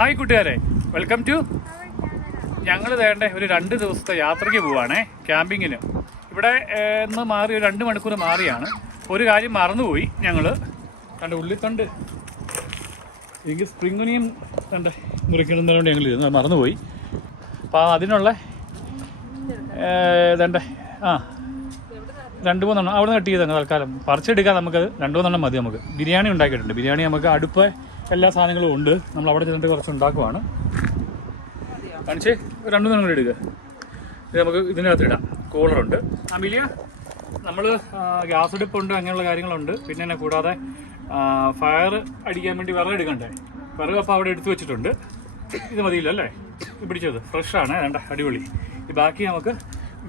Hi കൂട്ടുകാരെ, welcome to. ഞങ്ങൾ വേണ്ട ഒരു 2 ദിവസത്തെ യാത്രയ്ക്ക് പോവുകയാണേ, ക്യാമ്പിങ്ങിന്. ഇവിടെ നിന്ന് മാറി ഒരു 2 മണിക്കൂർ മാറിയാണ്. ഒരു കാര്യം മറന്നുപോയി. ഞങ്ങൾ കണ്ട് ഉള്ളിത്തണ്ട് എനിക്ക് സ്പ്രിംഗുനിയും കണ്ട് മുറിക്കണമെന്നുകൊണ്ട് ഞങ്ങൾ ഇരുന്ന് മറന്നുപോയി. അപ്പോൾ അതിനുള്ള ഇതണ്ടേ 2-3 അവിടെ നിന്ന് കട്ട് ചെയ്ത് തൽക്കാലം പറിച്ചെടുക്കാൻ നമുക്കത് 2-3 മതി. നമുക്ക് ബിരിയാണി ഉണ്ടാക്കിയിട്ടുണ്ട്. ബിരിയാണി നമുക്ക് അടുപ്പ് എല്ലാ സാധനങ്ങളും ഉണ്ട്. നമ്മൾ അവിടെ ചെന്നിട്ട് കുറച്ച് ഉണ്ടാക്കുവാണ്. കാണിച്ച് 2-3 കൂടി എടുക്കുക. ഇത് നമുക്ക് ഇതിനകത്ത് ഇടാം. കൂളറുണ്ട്. വലിയ നമ്മൾ ഗ്യാസ് അടുപ്പുണ്ട്, അങ്ങനെയുള്ള കാര്യങ്ങളുണ്ട്. പിന്നെ എന്നെ കൂടാതെ ഫയർ അടിക്കാൻ വേണ്ടി വിറക് എടുക്കണ്ടേ, വിറക് അപ്പോൾ അവിടെ എടുത്തു വെച്ചിട്ടുണ്ട്. ഇത് മതിയില്ല അല്ലേ? പിടിച്ചത് ഫ്രഷാണ്, വേണ്ട അടിപൊളി. ഈ ബാക്കി നമുക്ക്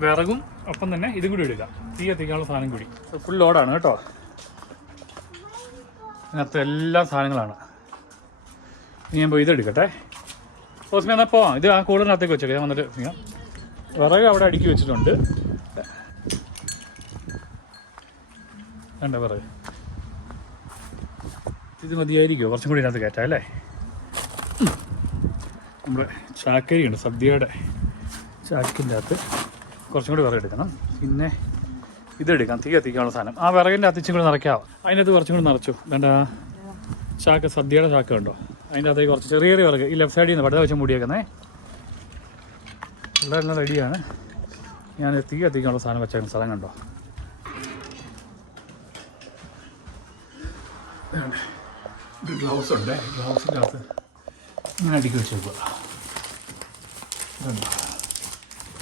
വിറകും ഒപ്പം തന്നെ ഇതും കൂടി എടുക്കാം. തീ കത്തിക്കാനുള്ള സാധനം കൂടി ഫുൾ ലോഡാണ് കേട്ടോ. ഇതിനകത്ത് എല്ലാ സാധനങ്ങളാണ്. ഇനി ഞാൻ പോയി ഇതെടുക്കട്ടെ. ഓസ്മി എന്നാൽ പോവാം. ഇത് ആ കൂളിനകത്തേക്ക് വെച്ചേക്കാം. ഞാൻ വന്നിട്ട് വിറക് അവിടെ അടുക്കി വെച്ചിട്ടുണ്ട്. വേണ്ട വിറക് ഇത് മതിയായിരിക്കുമോ? കുറച്ചും കൂടി ഇതിനകത്ത് കയറ്റാം അല്ലേ? നമ്മുടെ ചാക്കരിയുണ്ട്, സദ്യയുടെ ചാക്കിൻ്റെ അകത്ത് കുറച്ചും കൂടി വിറക് എടുക്കണം. പിന്നെ ഇതെടുക്കാം, തീ കത്തിക്കാനുള്ള സാധനം. ആ വിറകിൻ്റെ അത്തിച്ചും കൂടി നിറയ്ക്കാവും. അതിനകത്ത് കുറച്ചും കൂടി നിറച്ചു. വേണ്ട ചാക്ക്, സദ്യയുടെ ചാക്ക് കണ്ടോ? അതിൻ്റെ അകത്തേക്ക് കുറച്ച് ചെറിയ ചെറിയ വിറക് ഈ ലെഫ്റ്റ് സൈഡിൽ നിന്ന് പടുത വെച്ച് മൂടിയേക്കുന്നേ. എല്ലാം റെഡിയാണ്. ഞാൻ തീ കത്തിക്കാനുള്ള സാധനം വെച്ചേക്കുന്ന സ്ഥലം കണ്ടോ? ഗ്ലൗസ് ഉണ്ട്. ഗ്ലൗസിൻ്റെ അകത്ത് ഇങ്ങനെ അടുക്കി വെച്ചേക്കുക.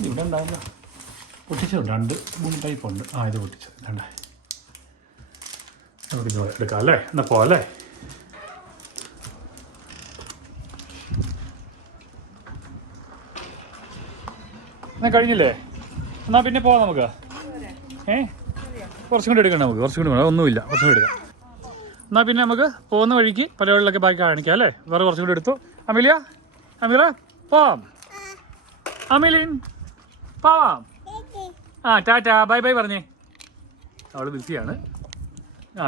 ഇവിടെ ഉണ്ടാവില്ല. പൊട്ടിച്ചുണ്ട്. 2-3 ടൈപ്പ് ഉണ്ട്. ഇത് പൊട്ടിച്ചത് വേണ്ട. നമുക്ക് ഇത് എടുക്കാം അല്ലേ? എന്നാൽ പോവാം അല്ലേ? എന്നാൽ കഴിഞ്ഞില്ലേ? എന്നാൽ പിന്നെ പോവാം നമുക്ക്. കുറച്ചും കൂടി എടുക്കണം. നമുക്ക് കുറച്ചും കൂടി വേണം. ഒന്നുമില്ല, കുറച്ചും കൂടി എടുക്കാം. എന്നാൽ പിന്നെ നമുക്ക് പോകുന്ന വഴിക്ക് പരിപാടികളൊക്കെ ബാക്കി കാണിക്കാം അല്ലേ? വേറെ കുറച്ചും കൂടി എടുത്തു. അമീല പോവാം. അമീലിൻ പോവാം. ടാറ്റ ബൈ ബൈ പറഞ്ഞേ. അവള് ബിസിയാണ്.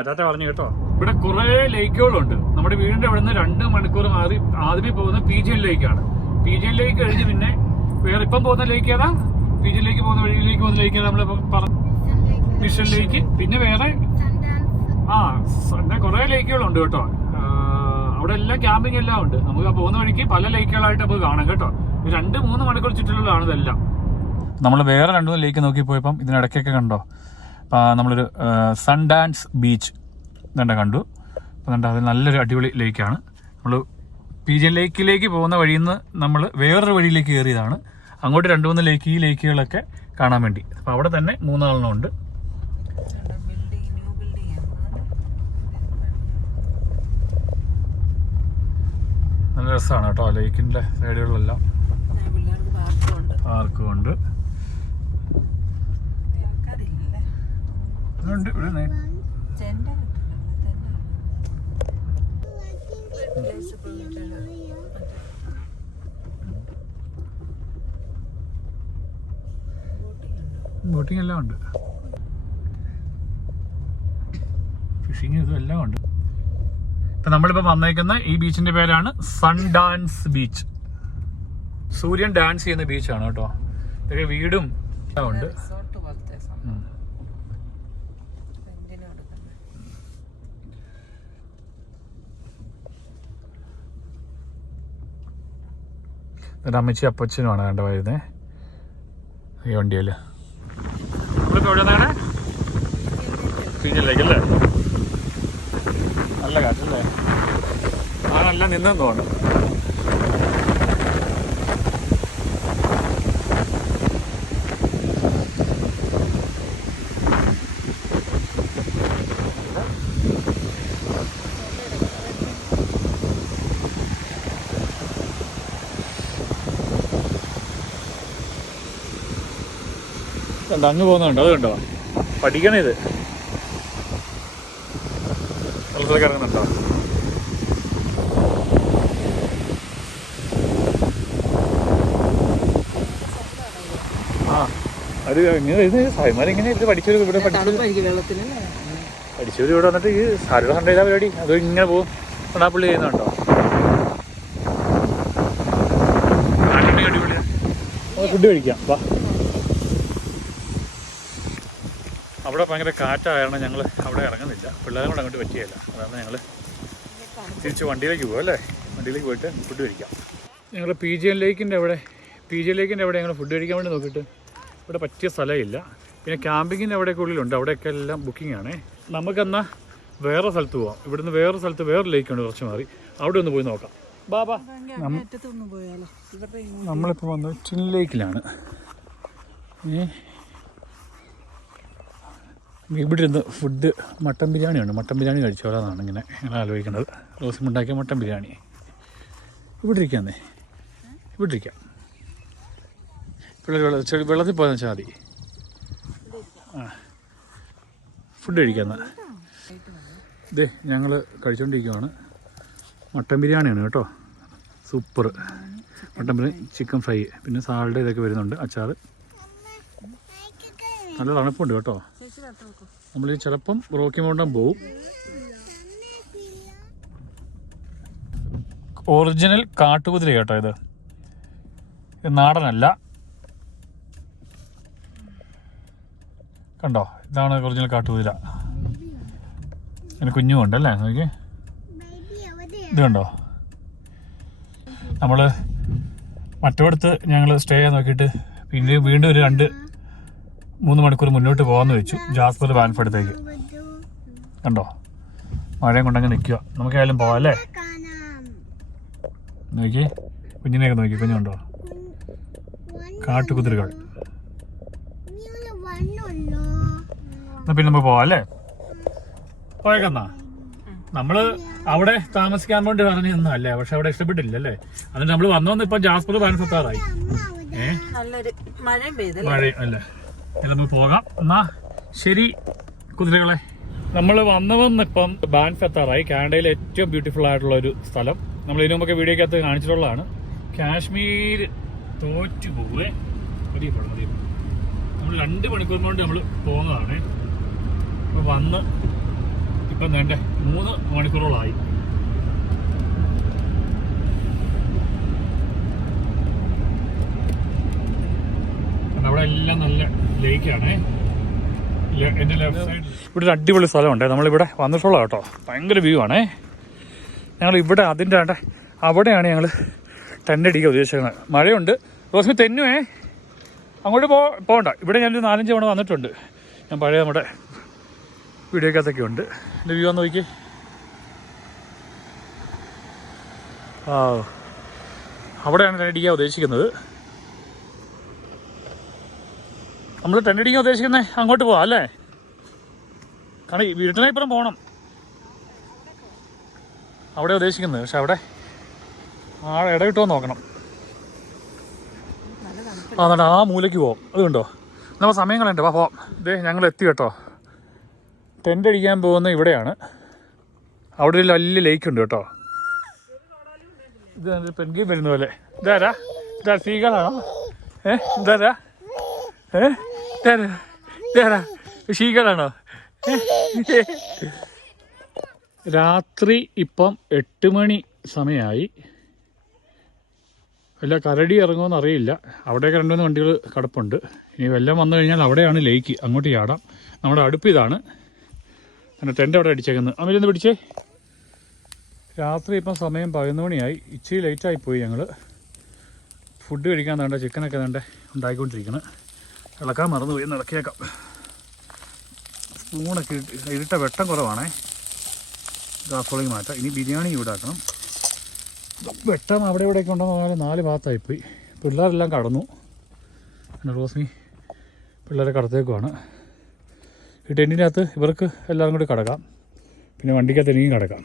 ടാറ്റ പറഞ്ഞു കേട്ടോ. ഇവിടെ കുറേ ലേക്കുകളുണ്ട്. നമ്മുടെ വീടിൻ്റെ അവിടെ നിന്ന് 2 മണിക്കൂർ മാറി ആദ്യമേ പോകുന്ന PGN ലേക്കാണ്. PGN ലേക്ക് കഴിഞ്ഞ് പിന്നെ വേറെ ഇപ്പം പോകുന്ന ലേക്ക് ഏതാ? PGN ലേക്ക് പോകുന്ന വഴിയിലേക്ക് പോകുന്ന ലേക്ക് നമ്മളിപ്പം പറഞ്ഞു, മിഷൻ ലേക്ക്. പിന്നെ വേറെ കുറേ ലേക്കുകളുണ്ട് കേട്ടോ. അവിടെ എല്ലാം ക്യാമ്പിങ് എല്ലാം ഉണ്ട്. നമുക്ക് ആ പോകുന്ന വഴിക്ക് പല ലേക്കുകളായിട്ട് നമുക്ക് കാണാം കേട്ടോ. 2-3 മണിക്കൂർ ചുറ്റിലുള്ളതാണ് ഇതെല്ലാം. നമ്മൾ വേറെ 2 ലേക്ക് നോക്കി പോയപ്പം ഇതിനിടയ്ക്കൊക്കെ കണ്ടോ, നമ്മളൊരു സൺഡാൻസ് ബീച്ച് ഇതെണ്ട കണ്ടു. അപ്പം അത് നല്ലൊരു അടിപൊളി ലേക്കാണ്. നമ്മൾ PGN ലേക്കിലേക്ക് പോകുന്ന വഴിയിൽ നിന്ന് നമ്മൾ വേറൊരു വഴിയിലേക്ക് കയറിയതാണ്. അങ്ങോട്ട് 2-3 ലേക്ക്, ഈ ലേക്കുകളൊക്കെ കാണാൻ വേണ്ടി. അപ്പം അവിടെ തന്നെ 3 ഉണ്ട്. നല്ല രസമാണ് കേട്ടോ. ലേക്കിൻ്റെ സൈഡുകളിലെല്ലാം പാർക്കും ഉണ്ട്. ബോട്ടിംഗ് എല്ലാം ഉണ്ട്. ഫിഷിങ് ഇതും എല്ലാം ഉണ്ട്. ഇപ്പം നമ്മളിപ്പോൾ വന്നേക്കുന്ന ഈ ബീച്ചിൻ്റെ പേരാണ് സൺഡാൻസ് ബീച്ച്. സൂര്യൻ ഡാൻസ് ചെയ്യുന്ന ബീച്ചാണ് കേട്ടോ. ഇതൊക്കെ വീടും എല്ലാം ഉണ്ട്. അമ്മച്ചി അപ്പച്ചനുമാണ് വേണ്ട വരുന്നത് ഈ വണ്ടിയിൽ. നമ്മളിപ്പോൾ എവിടെ നിന്നാണ്? PGNലേക്കല്ലേ? നല്ല കാറ്റല്ലേ? ആണെല്ലാം നിന്നെന്ന് തോന്നുന്നു. അങ്ങ് പോകുന്നുണ്ടോ? അത് കണ്ടോ? പഠിക്കണേ. ഇത് വെള്ളത്തിലേക്ക് ഇറങ്ങുന്നുണ്ടോ? അത് ഇങ്ങനെ ഇത് സായിമാരിങ്ങനെ ഇത് പഠിച്ചവർ ഇവിടെ പഠിച്ചവർ ഇവിടെ വന്നിട്ട് ഈ സാരിയുടെ സൺഡേ പരിപാടി അത് ഇങ്ങനെ പോകും. പള്ളി ചെയ്യുന്നുണ്ടോ? ഫുഡ് കഴിക്കാം. വാ. അവിടെ ഭയങ്കര കാറ്റായ കാരണം ഞങ്ങൾ അവിടെ ഇറങ്ങുന്നില്ല. പിള്ളേരും കൂടെ അങ്ങോട്ട് പറ്റിയല്ല. അതാണ് ഞങ്ങൾ തിരിച്ച് വണ്ടിയിലേക്ക് പോകും അല്ലേ. വണ്ടിയിലേക്ക് പോയിട്ട് ഫുഡ് കഴിക്കാം. ഞങ്ങൾ പി ജി എൻ ലേക്കിൻ്റെ അവിടെ ഞങ്ങൾ ഫുഡ് കഴിക്കാൻ വേണ്ടി നോക്കിയിട്ട് ഇവിടെ പറ്റിയ സ്ഥലമില്ല. പിന്നെ ക്യാമ്പിങ്ങിൻ്റെ അവിടെയൊക്കെ ഉള്ളിലുണ്ട്. അവിടെയൊക്കെ എല്ലാം ബുക്കിംഗ് ആണേ. നമുക്കെന്നാൽ വേറെ സ്ഥലത്ത് പോവാം. ഇവിടുന്ന് വേറെ സ്ഥലത്ത് വേറെ ലേക്കുണ്ട് കുറച്ച് മാറി. അവിടെ ഒന്ന് പോയി നോക്കാം. ബാബാ. നമ്മളിപ്പോൾ വന്നത് ടിൻ ലേക്കിലാണ്. ഇവിടെ ഇരുന്ന് ഫുഡ് മട്ടൻ ബിരിയാണിയുണ്ട്. മട്ടൻ ബിരിയാണി കഴിച്ചോളാന്നാണ് ഇങ്ങനെ ആലോചിക്കേണ്ടത്. റോസിം ഉണ്ടാക്കിയ മട്ടൻ ബിരിയാണി. ഇവിടെ ഇരിക്കാം. പിള്ളേർ വെള്ളത്തിൽ പോയെന്ന് വെച്ചാൽ മതി. ഫുഡ് കഴിക്കാമെന്ന്. ഇതേ ഞങ്ങൾ കഴിച്ചുകൊണ്ടിരിക്കുകയാണ്. മട്ടൻ ബിരിയാണിയാണ് കേട്ടോ. Super mutton biryani, chicken fry, പിന്നെ സാലഡ് ഇതൊക്കെ വരുന്നുണ്ട്, അച്ചാർ. നല്ല തണുപ്പുണ്ട് കേട്ടോ. നമ്മൾ ചിലപ്പം റോക്കി മൗണ്ടൻ പോവും. ഒറിജിനൽ കാട്ടുകുതിര കേട്ടോ. ഇത് നാടനല്ല. കണ്ടോ, ഇതാണ് ഒറിജിനൽ കാട്ടുകുതിര. അതിന് കുഞ്ഞുമുണ്ടല്ലേ, നോക്കി. ഇത് കണ്ടോ. നമ്മൾ മറ്റോടത്ത് ഞങ്ങൾ സ്റ്റേ ചെയ്യാൻ നോക്കിയിട്ട് പിന്നെ വീണ്ടും ഒരു 2-3 മണിക്കൂർ മുന്നോട്ട് പോകാമെന്ന് വെച്ചു. ജാസ്പർ വാൻഫടുത്തേക്ക്. കണ്ടോ, മഴയും കൊണ്ടങ്ങ് നിൽക്കുക. നമുക്കായാലും പോവാം അല്ലേ. നോക്കി, കുഞ്ഞിനെയൊക്കെ നോക്കി. കുഞ്ഞുണ്ടോ, കാട്ടുകുതിരകൾ. എന്നാ പിന്നെ നമുക്ക് പോവാം അല്ലേ. പോയേക്കെന്നാ. നമ്മള് അവിടെ താമസിക്കാൻ വേണ്ടി പറഞ്ഞൊന്നും അല്ലേ, പക്ഷെ അവിടെ ഇഷ്ടപ്പെട്ടില്ല അല്ലേ. എന്നിട്ട് നമ്മൾ വന്നോന്ന് ഇപ്പൊ ജാസ്പർ വാൻഫത്താറായി. മഴ അല്ലേ. നമുക്ക് പോകാം എന്നാ. ശരി കുതിരകളെ. നമ്മൾ വന്നിപ്പം ബാൻഫത്താറായി. കാനഡയിലെ ഏറ്റവും ബ്യൂട്ടിഫുൾ ആയിട്ടുള്ള ഒരു സ്ഥലം. നമ്മൾ ഇതിനു മുമ്പൊക്കെ വീഡിയോക്കകത്ത് കാണിച്ചിട്ടുള്ളതാണ്. കാശ്മീർ തോറ്റു പോവേ. നമ്മൾ 2 മണിക്കൂർ കൊണ്ട് നമ്മൾ പോകുന്നതാണ്. ഇപ്പം വന്ന് ഇപ്പം വേണ്ട 3 മണിക്കൂറോളായി. അവിടെ എല്ലാം നല്ല ലേക്കാണേ. എൻ്റെ ലെഫ്റ്റ് സൈഡ് ഇവിടെ ഒരു അടിപൊളി സ്ഥലമുണ്ട്. നമ്മളിവിടെ വന്നിട്ടുള്ള കേട്ടോ. ഭയങ്കര വ്യൂ ആണേ. ഞങ്ങൾ ഇവിടെ അതിൻ്റെ അവിടെയാണ് ഞങ്ങൾ ടെൻ്റ് അടിക്കാൻ ഉദ്ദേശിക്കുന്നത്. മഴയുണ്ട്. റോസ്മി തെന്നുവേ. അങ്ങോട്ട് പോകണ്ട. ഇവിടെ ഞാനൊരു 4-5 തവണ വന്നിട്ടുണ്ട്. ഞാൻ പഴയ നമ്മുടെ വീഡിയോക്കകത്തൊക്കെ ഉണ്ട്. എൻ്റെ വ്യൂ വന്ന് നോക്കി. അവിടെയാണ് ടെൻ്റ് അടിക്കാൻ ഉദ്ദേശിക്കുന്നത്. നമ്മൾ ടെൻ്റ് അടിക്കാൻ ഉദ്ദേശിക്കുന്നത് അങ്ങോട്ട് പോവാം അല്ലേ. കാരണം ഈ വീട്ടിനപ്പുറം പോകണം. അവിടെ ഉദ്ദേശിക്കുന്നത്. പക്ഷെ അവിടെ ഇടവിട്ടോ നോക്കണം. എന്നിട്ട് ആ മൂലയ്ക്ക് പോവാം. അതുകൊണ്ടോ നമ്മൾ സമയം കളയണ്ട. പോവാം. ഇതേ ഞങ്ങൾ എത്തി കേട്ടോ. ടെൻ്റ് അടിക്കാൻ പോകുന്ന ഇവിടെയാണ്. അവിടെ ഒരു വലിയ ലേക്ക് ഉണ്ട് കേട്ടോ. ഇത് പെൻഗിൻ വരുന്ന പോലെ. ഇതാരാ സീകളാണോ? ഇതാരാ ഷീകളാണോ? രാത്രി ഇപ്പം 8 മണി സമയമായി. വല്ല കരടി ഇറങ്ങുമെന്ന് അറിയില്ല. അവിടെയൊക്കെ 2-3 വണ്ടികൾ കിടപ്പുണ്ട്. ഇനി വല്ലതും വന്നു കഴിഞ്ഞാൽ അവിടെയാണ് ലേക്ക്. അങ്ങോട്ട് ചാടാം. നമ്മുടെ അടുപ്പ് ഇതാണ്. അങ്ങനെ ടെൻ്റ് അവിടെ അടിച്ചേക്കുന്നത്. അമിലൊന്ന് പിടിച്ചേ. രാത്രി ഇപ്പം സമയം 11 മണിയായി. ഇച്ചിരി ലേറ്റായിപ്പോയി. ഞങ്ങൾ ഫുഡ് കഴിക്കാൻ വേണ്ട ചിക്കനൊക്കെ വേണ്ട ഉണ്ടാക്കിക്കൊണ്ടിരിക്കുന്നത്. ഇളക്കാൻ മറന്നുപോയി. ഒന്ന് ഇളക്കിയേക്കാം. സ്പൂണൊക്കെ ഇരുട്ട വെട്ടം കുറവാണേ. ഗ്യാസോളേക്ക് മാറ്റാം. ഇനി ബിരിയാണി ചൂടാക്കണം. വെട്ടം അവിടെ ഇവിടെയൊക്കെ ഉണ്ടെന്ന് പറഞ്ഞാൽ 4 ഭാഗത്തായിപ്പോയി. പിള്ളേരെല്ലാം കടന്നു. പിന്നെ റോസ്മി പിള്ളേരെ കടത്തേക്കുവാണ്. ഈ ടെൻറ്റിൻ്റെ അകത്ത് ഇവർക്ക് എല്ലാവരും കൂടി കിടക്കാം. പിന്നെ വണ്ടിക്കകത്ത് എനിക്കും കിടക്കാം.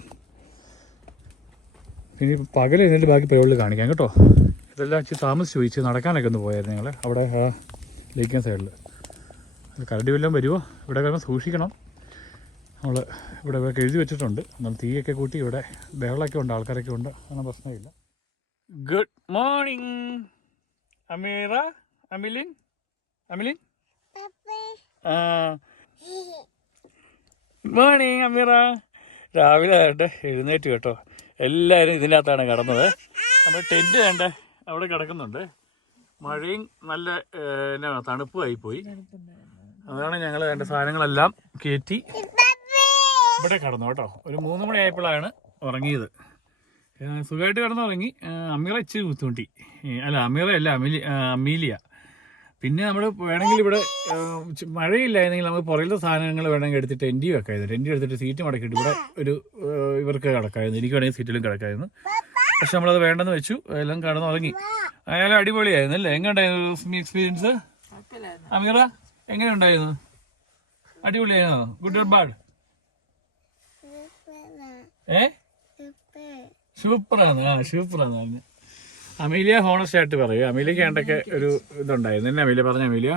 ഇനി പകൽ എന്നിട്ട് ബാക്കി പരിപാടികൾ കാണിക്കാം കേട്ടോ. ഇതെല്ലാം ഇച്ചിരി താമസിച്ച് ചോദിച്ച് നടക്കാനൊക്കെ ഒന്ന് പോയായിരുന്നു ഞങ്ങൾ അവിടെ ആ ലേക്കിൻ സൈഡിൽ. കരടി വല്ലതും വരുമോ? ഇവിടെ കാരണം സൂക്ഷിക്കണം. നമ്മൾ ഇവിടെ എഴുതി വെച്ചിട്ടുണ്ട്. നമ്മൾ തീയൊക്കെ കൂട്ടി ഇവിടെ ബഹളമൊക്കെ ഉണ്ട്, ആൾക്കാരൊക്കെ ഉണ്ട്. അങ്ങനെ പ്രശ്നമില്ല. Good morning Ameera. അമിലിൻ ഗുഡ് മോർണിംഗ് അമീറ. രാവിലെ ആയിട്ട് എഴുന്നേറ്റ് കേട്ടോ. എല്ലാവരും ഇതിൻ്റെ അകത്താണ് കിടന്നത്. നമ്മൾ ടെൻറ്റ് വേണ്ട അവിടെ കിടക്കുന്നുണ്ട്. മഴയും നല്ല എന്നാ തണുപ്പുമായി പോയി. അതാണ് ഞങ്ങൾ എൻ്റെ സാധനങ്ങളെല്ലാം കയറ്റി ഇവിടെ കിടന്നു കേട്ടോ. ഒരു 3 മണി ആയപ്പോഴാണ് ഉറങ്ങിയത്. സുഖമായിട്ട് കിടന്നുറങ്ങി. അമീറ ഇച്ചിരി ബുദ്ധിമുട്ടി. അല്ല അമീറ അല്ല അമീലിയ. പിന്നെ നമ്മൾ വേണമെങ്കിൽ ഇവിടെ മഴയില്ലായിരുന്നെങ്കിൽ നമുക്ക് പുറകിലത്തെ സാധനങ്ങൾ വേണമെങ്കിൽ എടുത്തിട്ട് ടെൻറ്റി വെക്കായിരുന്നു. ടെൻറ്റി എടുത്തിട്ട് സീറ്റ് മടക്കിയിട്ട് ഇവിടെ ഒരു ഇവർക്ക് കിടക്കായിരുന്നു. എനിക്ക് വേണമെങ്കിൽ സീറ്റിലും കിടക്കായിരുന്നു. പക്ഷെ നമ്മളത് വേണ്ടെന്ന് വെച്ചു. എല്ലാം കിടന്നുറങ്ങി. അയാലും അടിപൊളിയായിരുന്നു അല്ലേ? എങ്ങനെ ഉണ്ടായിരുന്നു എക്സ്പീരിയൻസ്? അമീറ എങ്ങനെ ഉണ്ടായിരുന്നു? അടിപൊളിയായിരുന്നോ? Good or bad? സൂപ്പറാണ്. സൂപ്പറാണ്. അമീലിയ ഹോണസ്റ്റ് ആയിട്ട് പറയൂ. അമീലിയക്ക് വേണ്ടൊക്കെ ഒരു ഇതുണ്ടായിരുന്നു. എന്നെ അമീലിയ പറഞ്ഞ അമീലിയ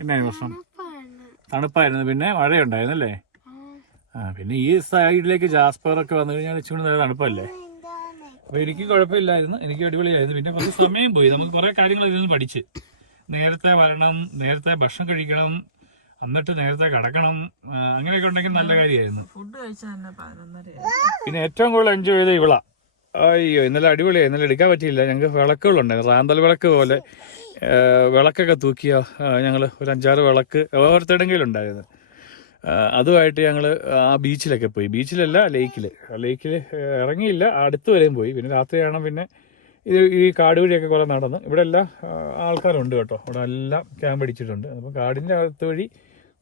എന്നായിരുന്നു പ്രശ്നം? തണുപ്പായിരുന്നു. പിന്നെ മഴയുണ്ടായിരുന്നു അല്ലേ? പിന്നെ ഈ സൈഡിലേക്ക് ജാസ്പറൊക്കെ വന്നു കഴിഞ്ഞാൽ ഇച്ചിരി നല്ല തണുപ്പല്ലേ? അപ്പൊ എനിക്ക് കുഴപ്പമില്ലായിരുന്നു. എനിക്ക് അടിപൊളിയായിരുന്നു. പിന്നെ കുറച്ച് സമയം പോയി. നമുക്ക് കുറെ കാര്യങ്ങൾ ഇതിൽ നിന്ന് പഠിച്ച്. നേരത്തെ വരണം, നേരത്തെ ഭക്ഷണം കഴിക്കണം, എന്നിട്ട് നേരത്തെ കിടക്കണം, അങ്ങനെയൊക്കെ ഉണ്ടെങ്കിൽ നല്ല കാര്യമായിരുന്നു. പിന്നെ ഏറ്റവും കൂടുതൽ എൻജോയ് ചെയ്ത ഇവളാ. അയ്യോ ഇന്നലെ അടിപൊളിയായി. ഇന്നലെ എടുക്കാൻ പറ്റിയില്ല. ഞങ്ങൾക്ക് വിളക്കുകളുണ്ടായിരുന്നു. റാന്തൽ വിളക്ക് പോലെ വിളക്കൊക്കെ തൂക്കിയ ഞങ്ങൾ ഒരു 5-6 വിളക്ക് ഓരോരുത്തരുടെങ്കിലും ഉണ്ടായിരുന്നു. അതുമായിട്ട് ഞങ്ങൾ ആ ബീച്ചിലൊക്കെ പോയി. ബീച്ചിലല്ല ലേക്കിൽ ഇറങ്ങിയില്ല. അടുത്ത് വരെയും പോയി. പിന്നെ രാത്രിയാണ് പിന്നെ ഈ കാട് വഴിയൊക്കെ കുറെ നടന്ന്. ഇവിടെ എല്ലാം ആൾക്കാരുണ്ട് കേട്ടോ. ഇവിടെ എല്ലാം ക്യാമ്പ് അടിച്ചിട്ടുണ്ട്. അപ്പോൾ കാടിൻ്റെ അകത്ത് വഴി